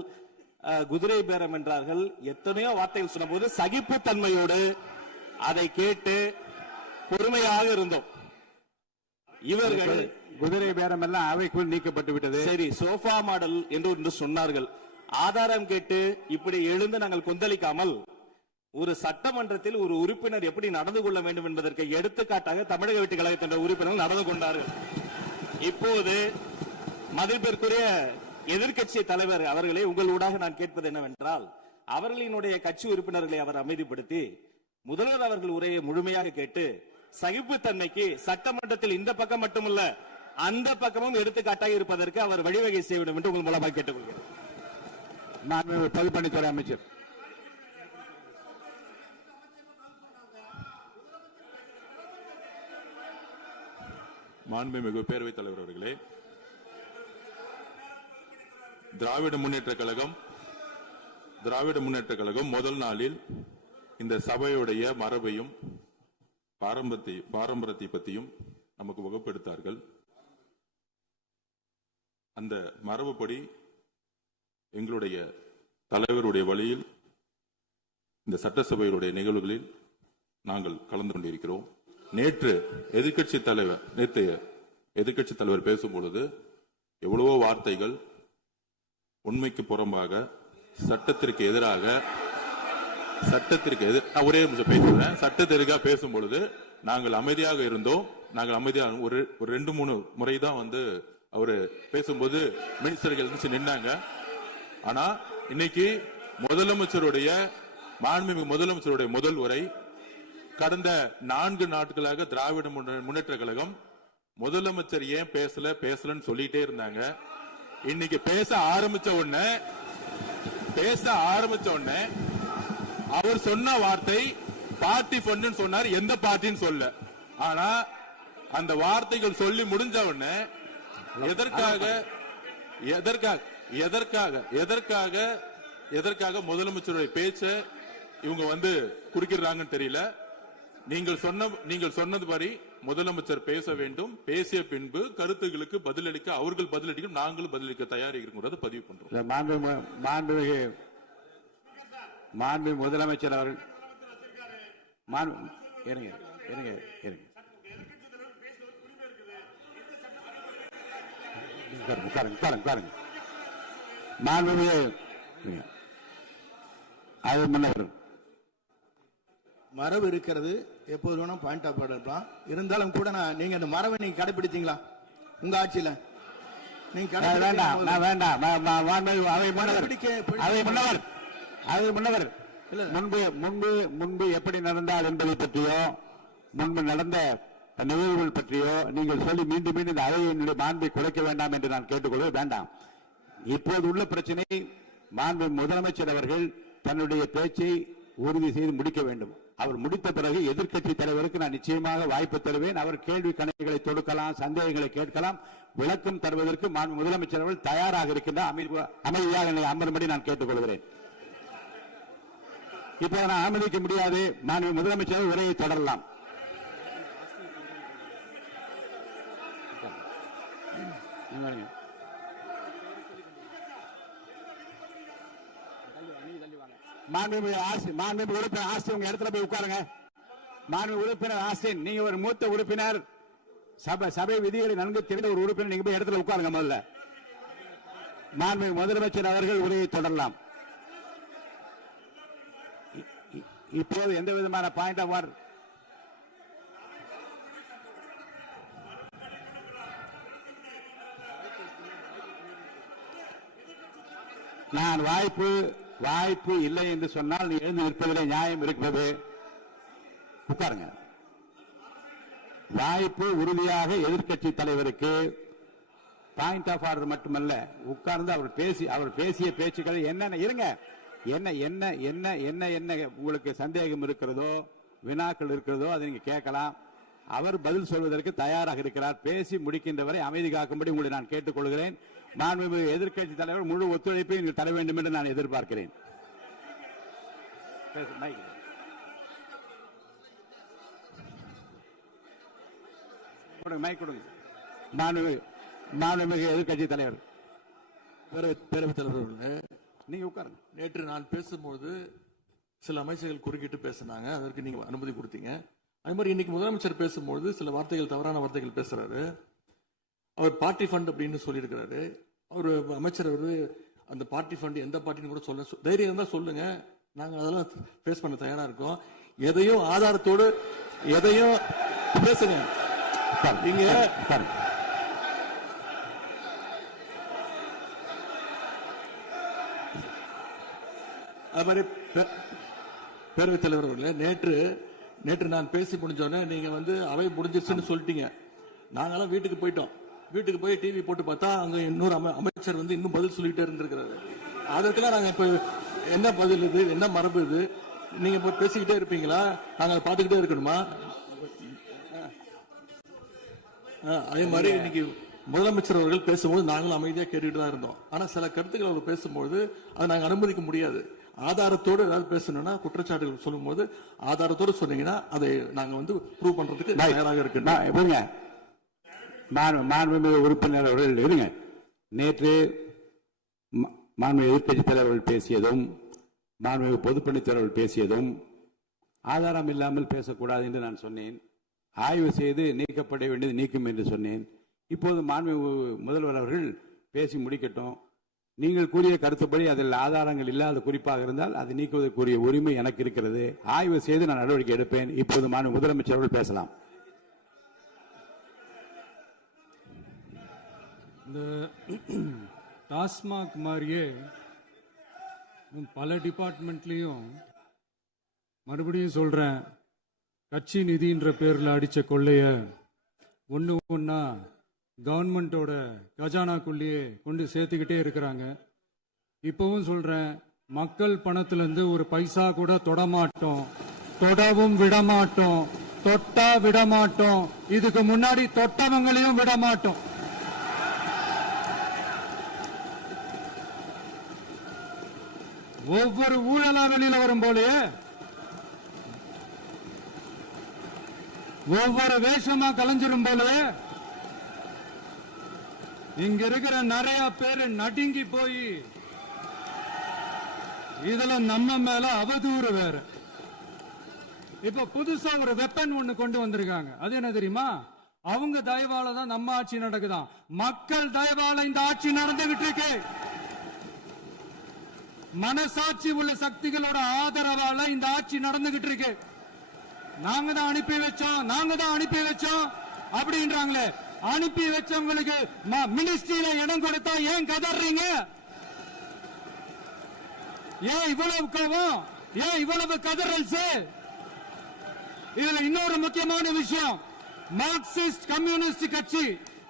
குதிரை பேரம் என்றார்கள், எத்தனையோ வார்த்தைகள் சொன்னபோது சகிப்புத்தன்மையோடு அதை கேட்டு பொறுமையாக இருந்தோம். இவர்கள் குதிரை பேரம் எல்லாம் அவைக்குள் நீக்கப்பட்டு விட்டது. சரி, சோஃபா மாடல் என்று ஒன்று சொன்னார்கள். ஆதாரம் கேட்டு இப்படி எழுந்து நாங்கள் கொந்தளிக்காமல் ஒரு சட்டமன்றத்தில் ஒரு உறுப்பினர் எப்படி நடந்து கொள்ள வேண்டும் என்பதற்கு எடுத்துக்காட்டாக தமிழக வெற்றி கழகத்தின் உறுப்பினர்கள் நடந்து கொண்டார்கள். இப்போது மதிப்பிற்குரிய எதிர்க்கட்சி தலைவர் அவர்களை உங்கள் ஊடாக நான் கேட்பது என்னவென்றால், அவர்களினுடைய கட்சி உறுப்பினர்களை அவர் அமைதிப்படுத்தி முதல்வர் அவர்கள் உரையை முழுமையாக கேட்டு சகிப்புத்தன்மைக்கு சட்டமன்றத்தில் இந்த பக்கம் மட்டுமல்ல அந்த பக்கமும் எடுத்துக்காட்டாக இருப்பதற்கு அவர் வழிவகை செய்ய வேண்டும் என்று உங்கள் மூலமாக கேட்டுக்கொள்கிறேன். பொதுப்பணித்துறை அமைச்சர். மாண்புமிகு பேரவைத் தலைவர் அவர்களே, திராவிட முன்னேற்ற கழகம் முதல் நாளில் இந்த சபையுடைய மரபையும் பாரம்பரியத்தை பற்றியும் நமக்கு வகுப்பெடுத்தார்கள். அந்த மரபுப்படி எங்களுடைய தலைவருடைய வழியில் இந்த சட்டசபையுடைய நிகழ்வுகளில் நாங்கள் கலந்து கொண்டிருக்கிறோம். நேற்று எதிர்க்கட்சி தலைவர் பேசும் பொழுது எவ்வளவோ வார்த்தைகள் உண்மைக்கு புறம்பாக சட்டத்திற்கு எதிராக ஒரே நிமிஷம் பேசுறேன். சட்டத்திற்காக பேசும் பொழுது நாங்கள் அமைதியாக இருந்தோம். ஒரு 2-3 முறை தான் அவரு பேசும்போது மினிஸ்டர்கள் இருந்துச்சு நின்னாங்க. ஆனா இன்னைக்கு மாண்புமிகு முதலமைச்சருடைய முதல் உரை கடந்த 4 நாட்களாக திராவிட முன்னேற்ற கழகம் முதலமைச்சர் ஏன் பேசலன்னு சொல்லிட்டே இருந்தாங்க. இன்னைக்கு பேச ஆரம்பிச்ச உடனே அவர் சொன்ன வார்த்தை பார்ட்டி ஃபண்ட் சொன்னார். எந்த பார்ட்டின்னு சொல்ல. ஆனா அந்த வார்த்தைகள் சொல்லி முடிஞ்ச உடனே எதற்காக முதலமைச்சருடைய பேச்ச இவங்க குறுக்கிறாங்கன்னு தெரியல. நீங்கள் சொன்னதுபடி முதலமைச்சர் பேச வேண்டும். பேசிய பின்பு கருத்துகளுக்கு பதிலளிக்க அவர்கள் பதிலளிக்க நாங்களும் பதிலளிக்க தயாராக இருக்கிறத பதிவு பண்றோம். மாண்பு முதலமைச்சர் அவர்கள் மரபு இருக்கிறது. எப்போது வேணா பாயிண்ட் ஆஃப் ஆர்டர் இருக்கலாம். இருந்தாலும் கூட நீங்க அந்த மரபை நீங்க கடைபிடித்தீங்களா உங்க ஆட்சியில? நீங்க முன்பு எப்படி நடந்தால் என்பதை பற்றியோ முன்பு நடந்த நிகழ்வுகள் பற்றியோ நீங்கள் சொல்லி மீண்டும் இந்த அவையினுடைய மாண்பை குறைக்க வேண்டாம் என்று நான் கேட்டுக்கொள்ள வேண்டாம். இப்போது உள்ள பிரச்சனை மாண்பு முதலமைச்சர் அவர்கள் தன்னுடைய பேச்சை உறுதி செய்து முடிக்க வேண்டும். அவர் முடித்த பிறகு எதிர்க்கட்சி தலைவருக்கு நான் நிச்சயமாக வாய்ப்பு தருவேன். அவர் கேள்வி கணைகளை தொடுக்கலாம், சந்தேகங்களை கேட்கலாம். விளக்கம் தருவதற்கு மாண்பு முதலமைச்சர் அவர்கள் தயாராக இருக்கின்றார். அமைதியாக என்னை அமரும்படி நான் கேட்டுக்கொள்கிறேன். இப்ப நான் அனுமதிக்க முடியாது. மாண்பு முதலமைச்சர் உரையை தொடரலாம். மாண்புமிகு உறுப்பினர் ஆஸ்டின் உங்க இடத்துல போய் உட்காருங்க. மாண்புமிகு உறுப்பினர் ஆஸ்டின், நீங்க ஒரு மூத்த உறுப்பினர், சபை விதிகளை நன்கு தெரிந்த ஒரு உறுப்பினர், நீங்க போய் இடத்துல உட்காருங்க. முதல்ல மாண்புமிகு முதலமைச்சர் அவர்கள் உரையை தொடரலாம். இப்போது எந்த விதமான பாயிண்ட் ஆஃப் ஆர்டர் நான் வாய்ப்பு இல்லை என்று சொன்னால் நீ எழுந்து நிற்பதிலே நியாயம் இருக்கிறது. உட்காருங்க. வாய்ப்பு உறுதியாக எதிர்க்கட்சி தலைவருக்கு பாயிண்ட் ஆஃப் ஆர்டர் மட்டுமல்ல, உட்கார்ந்து அவர் பேசிய பேச்சுக்களை என்னென்ன இருங்க என்ன என்ன என்ன என்ன என்ன உங்களுக்கு சந்தேகம் இருக்கிறதோ வினாக்கள் இருக்கிறதோ அதை நீங்க கேட்கலாம். அவர் பதில் சொல்வதற்கு தயாராக இருக்கிறார். பேசி முடிக்கின்ற வரை அமைதி காக்கும்படி உங்களை நான் கேட்டுக்கொள்கிறேன். மாண்புமிகு எதிர்க்கட்சி தலைவர் முழு ஒத்துழைப்பை நீங்கள் தர வேண்டும் என்று நான் எதிர்பார்க்கிறேன். மாண்புமிகு எதிர்க்கட்சி தலைவர் பேரவைத் தலைவர் அவர்களே, நீங்க உட்காருங்க. நேற்று நான் பேசும்போது சில அமைச்சர்கள் குறுக்கிட்டு பேசினாங்க, அதற்கு நீங்க அனுமதி கொடுத்தீங்க. அது மாதிரி இன்னைக்கு முதலமைச்சர் பேசும்போது சில வார்த்தைகள், தவறான வார்த்தைகள் பேசுறாரு. அவர் பார்ட்டி ஃபண்ட் அப்படின்னு சொல்லியிருக்கிறாரு. அவர் அமைச்சர் அவரு அந்த பார்ட்டி ஃபண்ட் எந்த பார்ட்டின்னு கூட சொல்ல, தைரியம் இருந்தா சொல்லுங்க, நாங்க அதெல்லாம் ஃபேஸ் பண்ண தயாரா இருக்கோம். எதையும் ஆதாரத்தோடு எதையும் பேசுங்க. நீங்க அது மாதிரி பேரவைத் தலைவர் அவர்களே, நேற்று நான் பேசி முடிஞ்சோடனே நீங்க அவை முடிஞ்சிருச்சுன்னு சொல்லிட்டீங்க. நாங்கெல்லாம் வீட்டுக்கு போயிட்டோம். வீட்டுக்கு போய் டிவி போட்டு பார்த்தா அங்க இன்னொரு அமைச்சர் இன்னும் பதில் சொல்லிட்டே இருந்திருக்கிறாரு. அதற்கெல்லாம் நாங்க இப்ப என்ன பதில் இது, என்ன மரபு இது? நீங்க இப்ப பேசிக்கிட்டே இருப்பீங்களா? நாங்க பாத்துக்கிட்டே இருக்கணுமா? அதே மாதிரி இன்னைக்கு முதலமைச்சர் அவர்கள் பேசும்போது நாங்களும் அமைதியா கேட்டுட்டு தான் இருந்தோம். ஆனா சில கருத்துக்கள் அவர் பேசும்போது அதை நாங்க அனுமதிக்க முடியாது. ஆதாரத்தோடு ஏதாவது பேசணும்னா, குற்றச்சாட்டுகள் சொல்லும் போது ஆதாரத்தோடு சொன்னீங்கன்னா அதை நாங்க ப்ரூவ் பண்றதுக்கு தயாராக இருக்கு. மாண்புமிகு உறுப்பினர் அவர்கள் இருங்க. நேற்று மாண்புமிகு எதிர்க்கட்சி தலைவர்கள் பேசியதும், மாண்புமிகு பொதுப்பணித்துறையர்கள் பேசியதும் ஆதாரம் இல்லாமல் பேசக்கூடாது என்று நான் சொன்னேன். ஆய்வு செய்து நீக்கப்பட வேண்டியது நீக்கும் என்று சொன்னேன். இப்போது மாண்புமிகு முதல்வர் அவர்கள் பேசி முடிக்கட்டும். நீங்கள் கூறிய கருத்துப்படி அதில் ஆதாரங்கள் இல்லாத குறிப்பாக இருந்தால் அதை நீக்குவதற்குரிய உரிமை எனக்கு இருக்கிறது. ஆய்வு செய்து நான் நடவடிக்கை எடுப்பேன். இப்போது மாண்பு முதலமைச்சர் அவர்கள் பேசலாம். இந்த டாஸ்மாக் மாதிரியே பல டிபார்ட்மெண்ட்லயும், மறுபடியும் சொல்றேன், கட்சி நிதின்ற பேர்ல அடிச்ச கொள்ளைய ஒன்னா கவர்மெண்டோட கஜானாக்குள்ளேயே கொண்டு சேர்த்துக்கிட்டே இருக்கிறாங்க. இப்பவும் சொல்றேன், மக்கள் பணத்துல இருந்து ஒரு பைசா கூட தொடமாட்டோம், தொடவும் விடமாட்டோம், தொட்டா விடமாட்டோம். இதுக்கு முன்னாடி தொட்டவங்களையும் விடமாட்டோம். ஒவ்வொரு ஊழலா வெளியில வரும் போலே, ஒவ்வொரு வேஷமா கலைஞ்சிரும் போலே, இங்க இருக்கிற நிறைய பேரு நடுங்கி போய் இதுல நம்ம மேல அவதூறு வேற. இப்ப புதுசா ஒரு வெப்பன் ஒண்ணு கொண்டு வந்திருக்காங்க. அது என்ன தெரியுமா? அவங்க தயவால தான் நம்ம ஆட்சி நடக்குதாம். மக்கள் தயவால இந்த ஆட்சி நடந்துகிட்டு இருக்கு. மனசாட்சி உள்ள சக்திகளோட ஆதரவால இந்த ஆட்சி நடந்துகிட்டு இருக்கு. நாங்க தான் அனுப்பி வச்சோம் அப்படின்றாங்களே. அனுப்பி வச்சவங்களுக்கு மினிஸ்ட்ரியில இடம் கொடுத்தா ஏன் கதறீங்க? ஏன் இவ்வளவு கோவம்? ஏன் இவ்வளவு கதறல்? இதுல இன்னொரு முக்கியமான விஷயம், மார்க்சிஸ்ட் கம்யூனிஸ்ட் கட்சி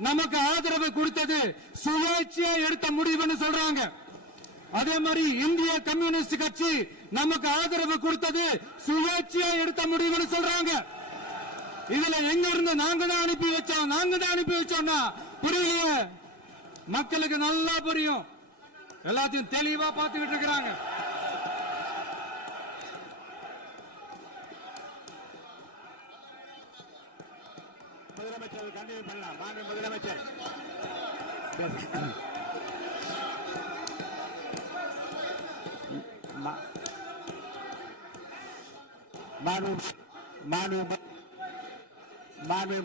நமக்கு ஆதரவு கொடுத்தது சுயேட்சையா எடுத்த முடிவுன்னு சொல்றாங்க. அதே மாதிரி இந்திய கம்யூனிஸ்ட் கட்சி நமக்கு ஆதரவு கொடுத்தது சுயேட்சையா எடுத்த முடிவுன்னு சொல்றாங்க. இதுல எங்க இருந்து நாங்க தான் அனுப்பி வச்சோம்னா புரியலையே. மக்களுக்கு நல்லா புரியும், எல்லாத்தையும் தெளிவா பார்த்துக்கிட்டு இருக்கிறாங்க. முதலமைச்சர் கண்டினியூ பண்ணலாம். மாண்பு முதலமைச்சர்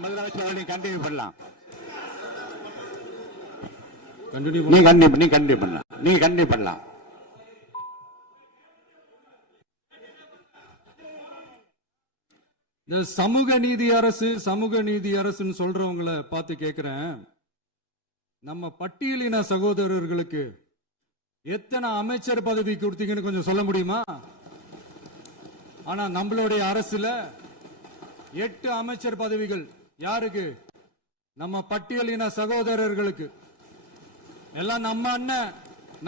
முதலமைச்சர் கண்டினியூ பண்ணலாம். நீங்க கண்டினியூ பண்ணலாம். இந்த சமூக நீதி அரசுன்னு சொல்றவங்களை பார்த்து கேட்கிறேன், நம்ம பட்டியலின சகோதரர்களுக்கு எத்தனை அமைச்சர் பதவி கொடுத்தீங்கன்னு கொஞ்சம் சொல்ல முடியுமா? ஆனா நம்மளுடைய அரசுல 8 அமைச்சர் பதவிகள் யாருக்கு? நம்ம பட்டியலின சகோதரர்களுக்கு. எல்லாம் நம்ம அண்ணன்,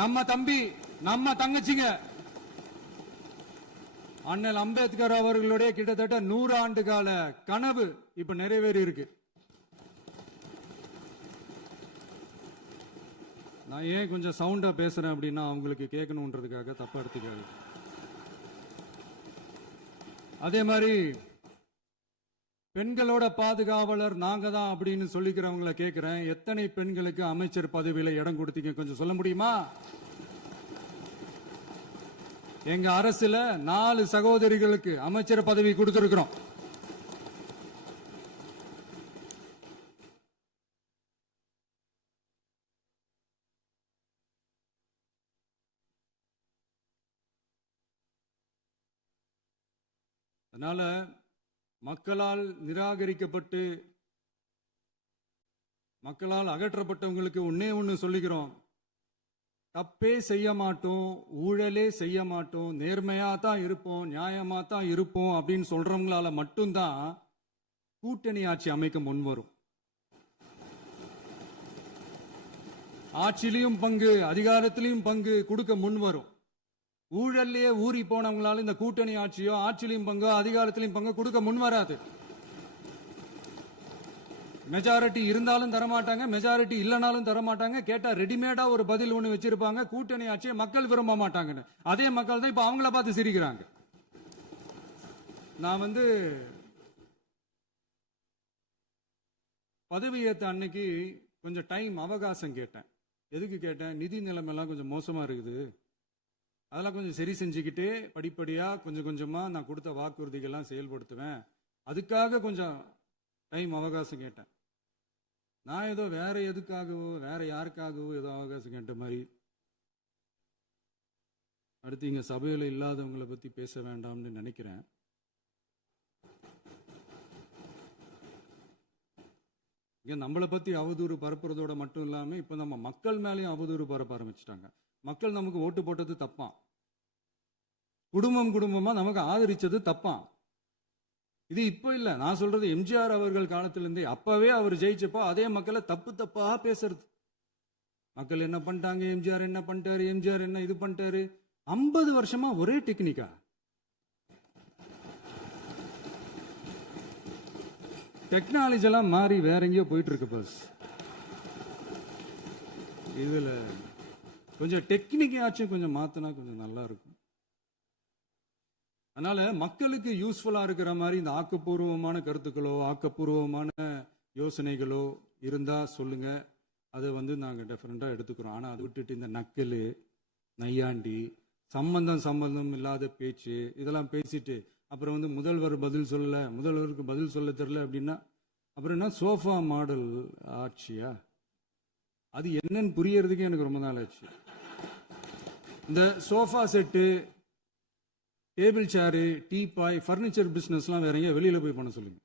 நம்ம தம்பி, நம்ம தங்கச்சிங்க. அண்ணல் அம்பேத்கர் அவர்களுடைய கிட்டத்தட்ட 100 ஆண்டு கால கனவு இப்ப நிறைவேறி இருக்கு. நான் ஏன் கொஞ்சம் சவுண்டா பேசுறேன் அப்படின்னா அவங்களுக்கு கேட்கணுன்றதுக்காக தப்பா எடுத்துக்காது. அதே மாதிரி பெண்களோட பாதுகாவலர் நாங்க தான் அப்படின்னு சொல்லிக்கிறவங்கள கேட்கிறேன், எத்தனை பெண்களுக்கு அமைச்சர் பதவியில இடம் கொடுத்தீங்க கொஞ்சம் சொல்ல முடியுமா? எங்க அரசுல 4 சகோதரிகளுக்கு அமைச்சர் பதவி கொடுத்திருக்கிறோம். அதனால மக்களால் நிராகரிக்கப்பட்டு மக்களால் அகற்றப்பட்டவங்களுக்கு ஒன்னே ஒன்னு சொல்லிக்கிறோம், தப்பே செய்ய மாட்டோம், ஊழலே செய்ய மாட்டோம், நேர்மையா தான் இருப்போம், நியாயமா தான் இருப்போம் அப்படின்னு சொல்றவங்களால மட்டும்தான் கூட்டணி ஆட்சி அமைக்க முன்வரும். ஆட்சியிலையும் பங்கு, அதிகாரத்திலையும் பங்கு கொடுக்க முன்வரும். ஊழல்லையே ஊறி போனவங்களால இந்த கூட்டணி ஆட்சியோ, ஆட்சியிலையும் பங்கோ, அதிகாரத்திலையும் பங்கோ கொடுக்க முன்வராது. மெஜாரிட்டி இருந்தாலும் தரமாட்டாங்க, மெஜாரிட்டி இல்லைனாலும் தரமாட்டாங்க. கேட்டா ரெடிமேடா ஒரு பதில் ஒண்ணு வச்சிருப்பாங்க, கூட்டணி ஆட்சியை மக்கள் விரும்ப மாட்டாங்கன்னு. அதே மக்கள் தான் இப்ப அவங்கள பார்த்து சிரிக்கிறாங்க. நான் பதவி ஏத்த அன்னைக்கு கொஞ்சம் டைம் அவகாசம் கேட்டேன். எதுக்கு கேட்டேன்? நிதி நிலைமைலாம் கொஞ்சம் மோசமா இருக்குது, அதெல்லாம் கொஞ்சம் சரி செஞ்சுக்கிட்டு படிப்படியா கொஞ்சம் கொஞ்சமா நான் கொடுத்த வாக்குறுதிகள்லாம் செயல்படுத்துவேன், அதுக்காக கொஞ்சம் டைம் அவகாசம் கேட்டேன். நான் ஏதோ வேற எதுக்காகவோ வேற யாருக்காகவோ ஏதோ அவகாசம் கேட்ட மாதிரி. அடுத்து இங்க சபையில இல்லாதவங்களை பத்தி பேச வேண்டாம்னு நினைக்கிறேன். இங்க நம்மளை பத்தி அவதூறு பரப்புறதோட மட்டும் இல்லாம இப்ப நம்ம மக்கள் மேலேயும் அவதூறு பரப்ப ஆரம்பிச்சிட்டாங்க. மக்கள் நமக்கு ஓட்டு போட்டது தப்பான், குடும்பம் குடும்பமா நமக்கு ஆதரிச்சது தப்பான். இது இப்ப இல்ல, நான் சொல்றது எம்ஜிஆர் அவர்கள் காலத்திலிருந்தே. அப்பவே அவர் ஜெயிச்சப்போ அதே மக்களை தப்பு தப்பா பேசுறது. மக்கள் என்ன பண்ணிட்டாங்க, எம்ஜிஆர் என்ன பண்ணிட்டாரு, எம்ஜிஆர் என்ன இது பண்ணிட்டாரு. 50 வருஷமா ஒரே டெக்னிக்கா. டெக்னாலஜி எல்லாம் மாறி வேற எங்கேயோ போயிட்டு இருக்கு. பஸ் இதுல கொஞ்சம் டெக்னிக்காச்சும் கொஞ்சம் மாத்தினா கொஞ்சம் நல்லா இருக்கும். அதனால மக்களுக்கு யூஸ்ஃபுல்லா இருக்கிற மாதிரி இந்த ஆக்கப்பூர்வமான கருத்துக்களோ ஆக்கப்பூர்வமான யோசனைகளோ இருந்தா சொல்லுங்க, அதை நாங்க டெஃபரெண்டா எடுத்துக்கிறோம். ஆனா அதை விட்டுட்டு இந்த நக்கல், நையாண்டி, சம்பந்தம் இல்லாத பேச்சு இதெல்லாம் பேசிட்டு அப்புறம் முதல்வர் பதில் சொல்லல, முதல்வருக்கு பதில் சொல்ல தெரியல அப்படின்னா அப்புறம் என்ன சோஃபா மாடல் ஆட்சியா? அது என்னன்னு புரியறதுக்கு எனக்கு ரொம்ப நாள் ஆச்சு. இந்த sofa set, table chair, teapoy, furniture பிசினஸ்லாம் வேற எங்க வெளியில போய் பண்ண சொல்லுங்க.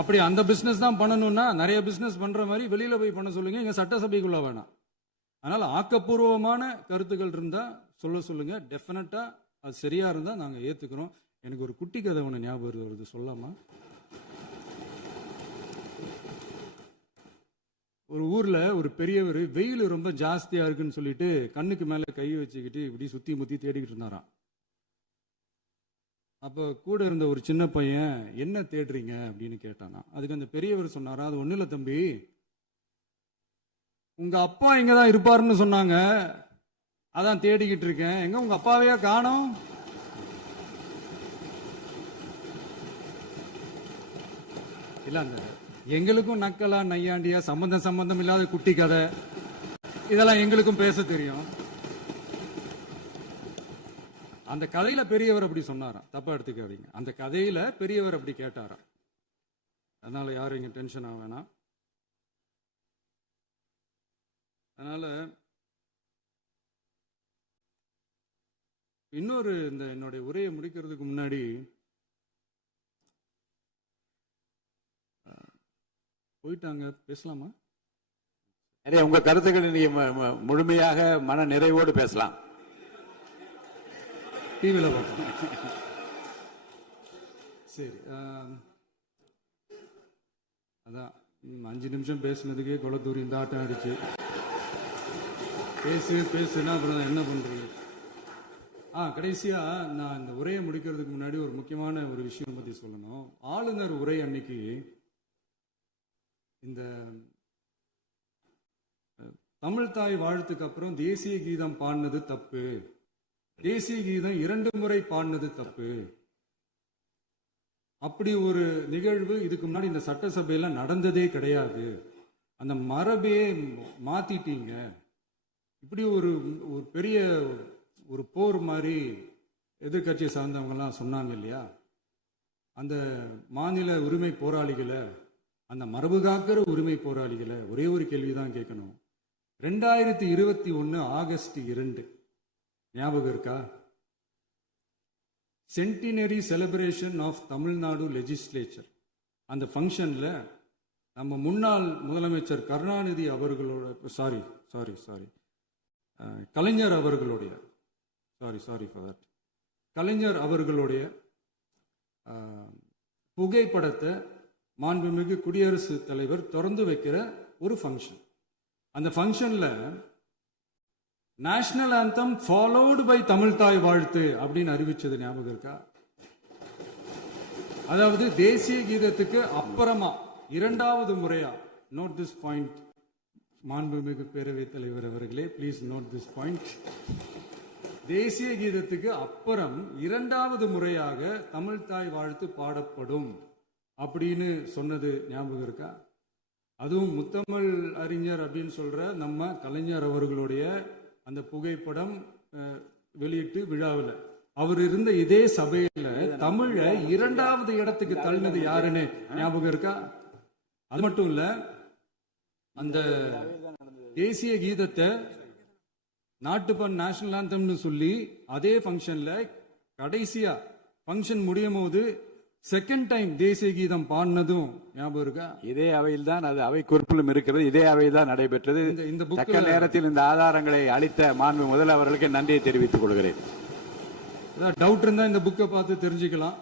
அப்படி அந்த பிசினஸ் தான் பண்ணணும்னா நிறைய பிசினஸ் பண்ற மாதிரி வெளியில போய் பண்ண சொல்லுங்க, இங்க சட்டசபைக்குள்ள வேணாம். அதனால ஆக்கப்பூர்வமான கருத்துக்கள் இருந்தா சொல்லுங்க, டெஃபினட்டா அது சரியா இருந்தா நாங்க ஏத்துக்கிறோம். எனக்கு ஒரு குட்டி கதை ஒன்று ஞாபகம் வருது, சொல்லாமா? ஒரு ஊர்ல ஒரு பெரியவர் வெயில் ரொம்ப ஜாஸ்தியா இருக்குன்னு சொல்லிட்டு கண்ணுக்கு மேல கை வச்சுக்கிட்டு இப்படி சுத்தி முத்தி தேடிக்கிட்டு இருந்தாராம். அப்ப கூட இருந்த ஒரு சின்ன பையன் என்ன தேடுறீங்க அப்படின்னு கேட்டானா. அதுக்கு அந்த பெரியவர் சொன்னாரா, அது ஒண்ணு இல்ல தம்பி, உங்க அப்பா இங்கதான் இருப்பாருன்னு சொன்னாங்க, அதான் தேடிக்கிட்டு இருக்கேன், எங்க உங்க அப்பாவையா காணோம்? இல்ல அந்த எங்களுக்கும் நக்கலா நையாண்டியா சம்பந்தம் இல்லாத குட்டி கதை இதெல்லாம் எங்களுக்கும் பேச தெரியும். அந்த கதையில பெரியவர் அப்படி சொன்னாராம், தப்பா எடுத்துக்காதீங்க. அந்த கதையில பெரியவர் அப்படி கேட்டாராம். அதனால யாரும் இங்க டென்ஷன் ஆக வேணாம். அதனால இன்னொரு இந்த என்னுடைய உரையை முடிக்கிறதுக்கு முன்னாடி போயிட்டாங்க, பேசலாமா? உங்க கருத்துக்களை நீங்க முழுமையாக மன நிறைவோடு பேசலாம். டிவியில பார்க்கலாம். சரி, அதான் 5 நிமிஷம் பேசுனதுக்கே கொளத்தூரி இந்த ஆட்டம் ஆயிடுச்சு. பேசுனா அப்புறம் என்ன பண்றது? கடைசியா நான் இந்த உரையை முடிக்கிறதுக்கு முன்னாடி ஒரு முக்கியமான ஒரு விஷயம் பத்தி சொல்லணும். ஆளுநர் உரை அன்னைக்கு இந்த தமிழ் தாய் வாழ்த்துக்கு அப்புறம் தேசிய கீதம் பாடினது தப்பு, தேசிய கீதம் 2 முறை பாடினது தப்பு, அப்படி ஒரு நிகழ்வு இதுக்கு முன்னாடி இந்த சட்டசபையில நடந்ததே கிடையாது. அந்த மரபே மாத்திட்டீங்க. இப்படி ஒரு ஒரு பெரிய ஒரு போர் மாதிரி எதிர்கட்சியை சார்ந்தவங்கலாம் சொன்னாங்க இல்லையா? அந்த மாநில உரிமை போராளிகளை, அந்த மரபு காக்கிற உரிமை போராளிகளை ஒரே ஒரு கேள்விதான் கேட்கணும். 2021 ஆகஸ்ட் 2 ஞாபகம் இருக்கா? Centenary celebration of Tamil Nadu legislature. அந்த ஃபங்க்ஷன்ல நம்ம முன்னாள் முதலமைச்சர் கருணாநிதி அவர்களோட கலைஞர் அவர்களுடைய கலைஞர் அவர்களுடைய புகைப்படத்தை மாண்புமிகு குடியரசுத் தலைவர் திறந்து வைக்கிற ஒரு ஃபங்க்ஷன். அந்த ஃபங்க்ஷன்ல national anthem followed by Tamil Thai Vazhthu அப்படின்னு அறிவிச்சது ஞாபகம் இருக்கா? அதாவது தேசிய கீதத்துக்கு அப்புறமா இரண்டாவது முறையா, நோட் திஸ் பாயிண்ட் மாண்புமிகு பேரவைத் தலைவர் அவர்களே, ப்ளீஸ் நோட் திஸ் பாயிண்ட். தேசிய கீதத்துக்கு அப்புறம் இரண்டாவது முறையாக தமிழ் தாய் வாழ்த்து பாடப்படும் அப்படின்னு சொன்னது ஞாபகம் இருக்கா? அதுவும் முத்தமிழ் அறிஞர் அப்படின்னு சொல்ற நம்ம கலைஞர் அவர்களுடைய அந்த புகைப்படம் வெளியிட்டு விழாவில் அவர் இருந்த இதே சபையில தமிழ இரண்டாவது இடத்துக்கு தள்ளினது யாருன்னு ஞாபகம் இருக்கா? அது மட்டும் இல்ல, அந்த தேசிய கீதத்தை நாட்டுப்பண் நேஷனல் ஆந்தம்னு சொல்லி அதே ஃபங்க்ஷன்ல கடைசியா ஃபங்க்ஷன் முடியும் போது செகண்ட் டைம் தேசிய கீதம் பாடினதும் ஞாபகம் இருக்கா? இதே அவையில் தான், அது அவை குறிப்பிலும் இருக்கிறது, இதே அவையில் தான் நடைபெற்றது. இந்த தக்க நேரத்தில் இந்த ஆதாரங்களை அளித்த மாண்பு முதல் அவர்களுக்கு நன்றியை தெரிவித்துக் கொள்கிறேன். டவுட் இருந்தா இந்த புக்கை பார்த்து தெரிஞ்சுக்கலாம்.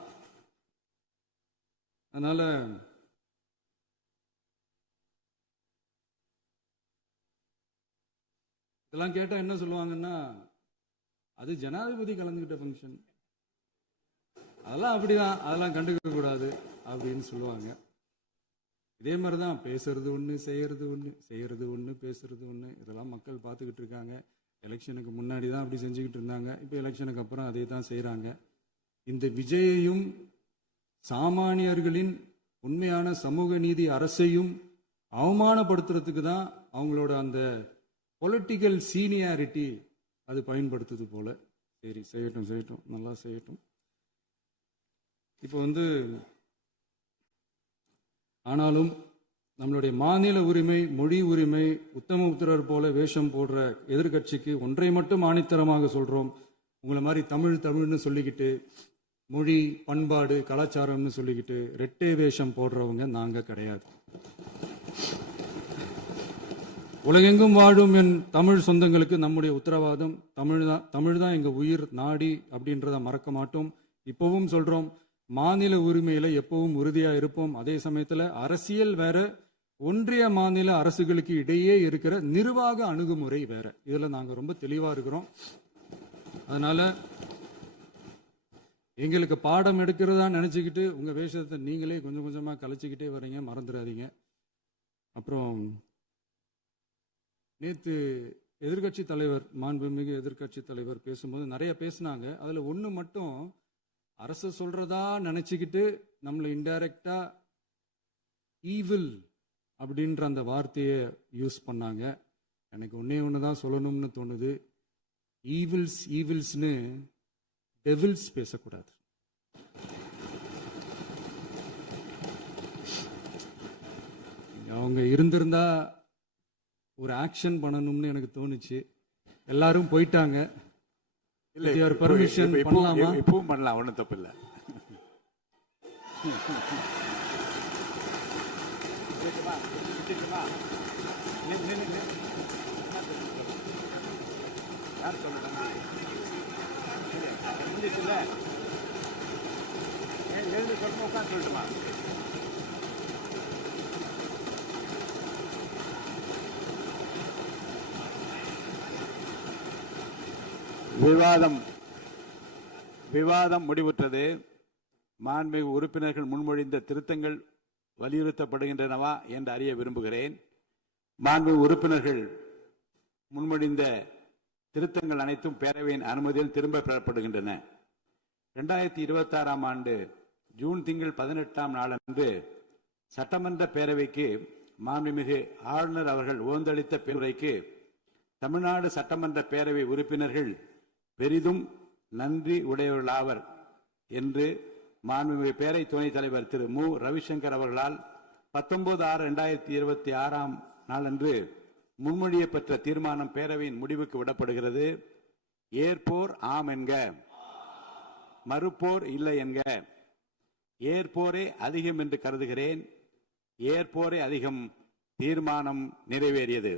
அதனால இதெல்லாம் கேட்டா என்ன சொல்லுவாங்கன்னா, அது ஜனாதிபதி கலந்துகிட்ட ஃபங்க்ஷன், அதெல்லாம் அப்படிதான், அதெல்லாம் கண்டுக்க கூடாது அப்படின்னு சொல்லுவாங்க. இதே மாதிரிதான் பேசுறது ஒண்ணு, செய்யறது ஒண்ணு, பேசுறது ஒண்ணு. இதெல்லாம் மக்கள் பார்த்துக்கிட்டு இருக்காங்க. எலெக்ஷனுக்கு முன்னாடி தான் அப்படி செஞ்சுக்கிட்டு இருந்தாங்க. இப்போ எலெக்ஷனுக்கு அப்புறம் அதே தான் செய்யறாங்க. இந்த விஜயையும் சாமானியர்களின் உண்மையான சமூக நீதி அரசையும் அவமானப்படுத்துறதுக்கு தான் அவங்களோட அந்த பொலிட்டிக்கல் சீனியாரிட்டி அது பயன்படுத்துது போல. சரி, செய்யட்டும், நல்லா செய்யட்டும். இப்போ ஆனாலும் நம்மளுடைய மாநில உரிமை, மொழி உரிமை, உத்தமபுத்திரர் போல வேஷம் போடுற எதிர்கட்சிக்கு ஒன்றை மட்டும் ஆணித்தரமாக சொல்றோம். உங்களை மாதிரி தமிழ்னு சொல்லிக்கிட்டு, மொழி, பண்பாடு, கலாச்சாரம்னு சொல்லிக்கிட்டு ரெட்டை வேஷம் போடுறவங்க நாங்க கிடையாது. உலகெங்கும் வாழும் என் தமிழ் சொந்தங்களுக்கு நம்முடைய உத்தரவாதம் தமிழ் தான் எங்க உயிர் நாடி அப்படின்றத மறக்க மாட்டோம். இப்பவும் சொல்றோம், மாநில உரிமையில எப்பவும் உறுதியா இருப்போம். அதே சமயத்துல அரசியல் வேற, ஒன்றிய மாநில அரசுகளுக்கு இடையே இருக்கிற நிர்வாக அணுகுமுறை வேற. இதுல நாங்க ரொம்ப தெளிவா இருக்கிறோம். அதனால எங்களுக்கு பாடம் எடுக்கிறதா நினைச்சுக்கிட்டு உங்க வேஷத்தை நீங்களே கொஞ்சம் கொஞ்சமா கலைச்சிக்கிட்டே வரீங்க, மறந்துடாதீங்க. அப்புறம் நேத்து எதிர்கட்சி தலைவர், மாண்புமிகு எதிர்கட்சி தலைவர் பேசும்போது நிறைய பேசினாங்க. அதுல ஒண்ணு மட்டும், அரசு சொல்றதா நினைச்சுக்கிட்டு நம்மளை இன்டைரக்டா ஈவில் அப்படின்ற அந்த வார்த்தையை யூஸ் பண்ணாங்க. எனக்கு ஒண்ணுதான் சொல்லணும்னு தோணுது. ஈவில்ஸ்னு டெவில்ஸ் பேசக்கூடாது. அவங்க இருந்திருந்தா ஒரு ஆக்ஷன் பண்ணணும்னு எனக்கு தோணுச்சு. எல்லாரும் போயிட்டாங்க. பர்மிஷன் பண்ணலாமா? இப்பவும் பண்ணலாம், ஒன்றும் தப்பு இல்லை. சொல்லட்டுமா? விவாதம் முடிவுற்றது. மாண்புமிகு உறுப்பினர்கள் முன்மொழிந்த திருத்தங்கள் வலியுறுத்தப்படுகின்றனவா என்று அறிய விரும்புகிறேன். மாண்புமிகு உறுப்பினர்கள் முன்மொழிந்த திருத்தங்கள் அனைத்தும் பேரவையின் அனுமதியில் திரும்ப பெறப்படுகின்றன. 2026 ஆண்டு ஜூன் திங்கள் 18ஆம் நாளன்று சட்டமன்ற பேரவைக்கு மாண்புமிகு ஆளுநர் அவர்கள் ஓந்தளித்த பின்னுரைக்கு தமிழ்நாடு சட்டமன்ற பேரவை உறுப்பினர்கள் பெரிதும் நன்றி உடையவர்களாவர் என்று மாண்புமிகு பேரவை துணைத் தலைவர் திரு மு ரவிசங்கர் அவர்களால் 19/6/2026 நாளன்று முன்மொழியப்பட்ட தீர்மானம் பேரவையின் முடிவுக்கு விடப்படுகிறது. ஏற்போர் ஆம் என்க, மறுப்போர் இல்லை என்க. ஏற்போரே அதிகம் என்று கருதுகிறேன். ஏற்போரே அதிகம். தீர்மானம் நிறைவேறியது.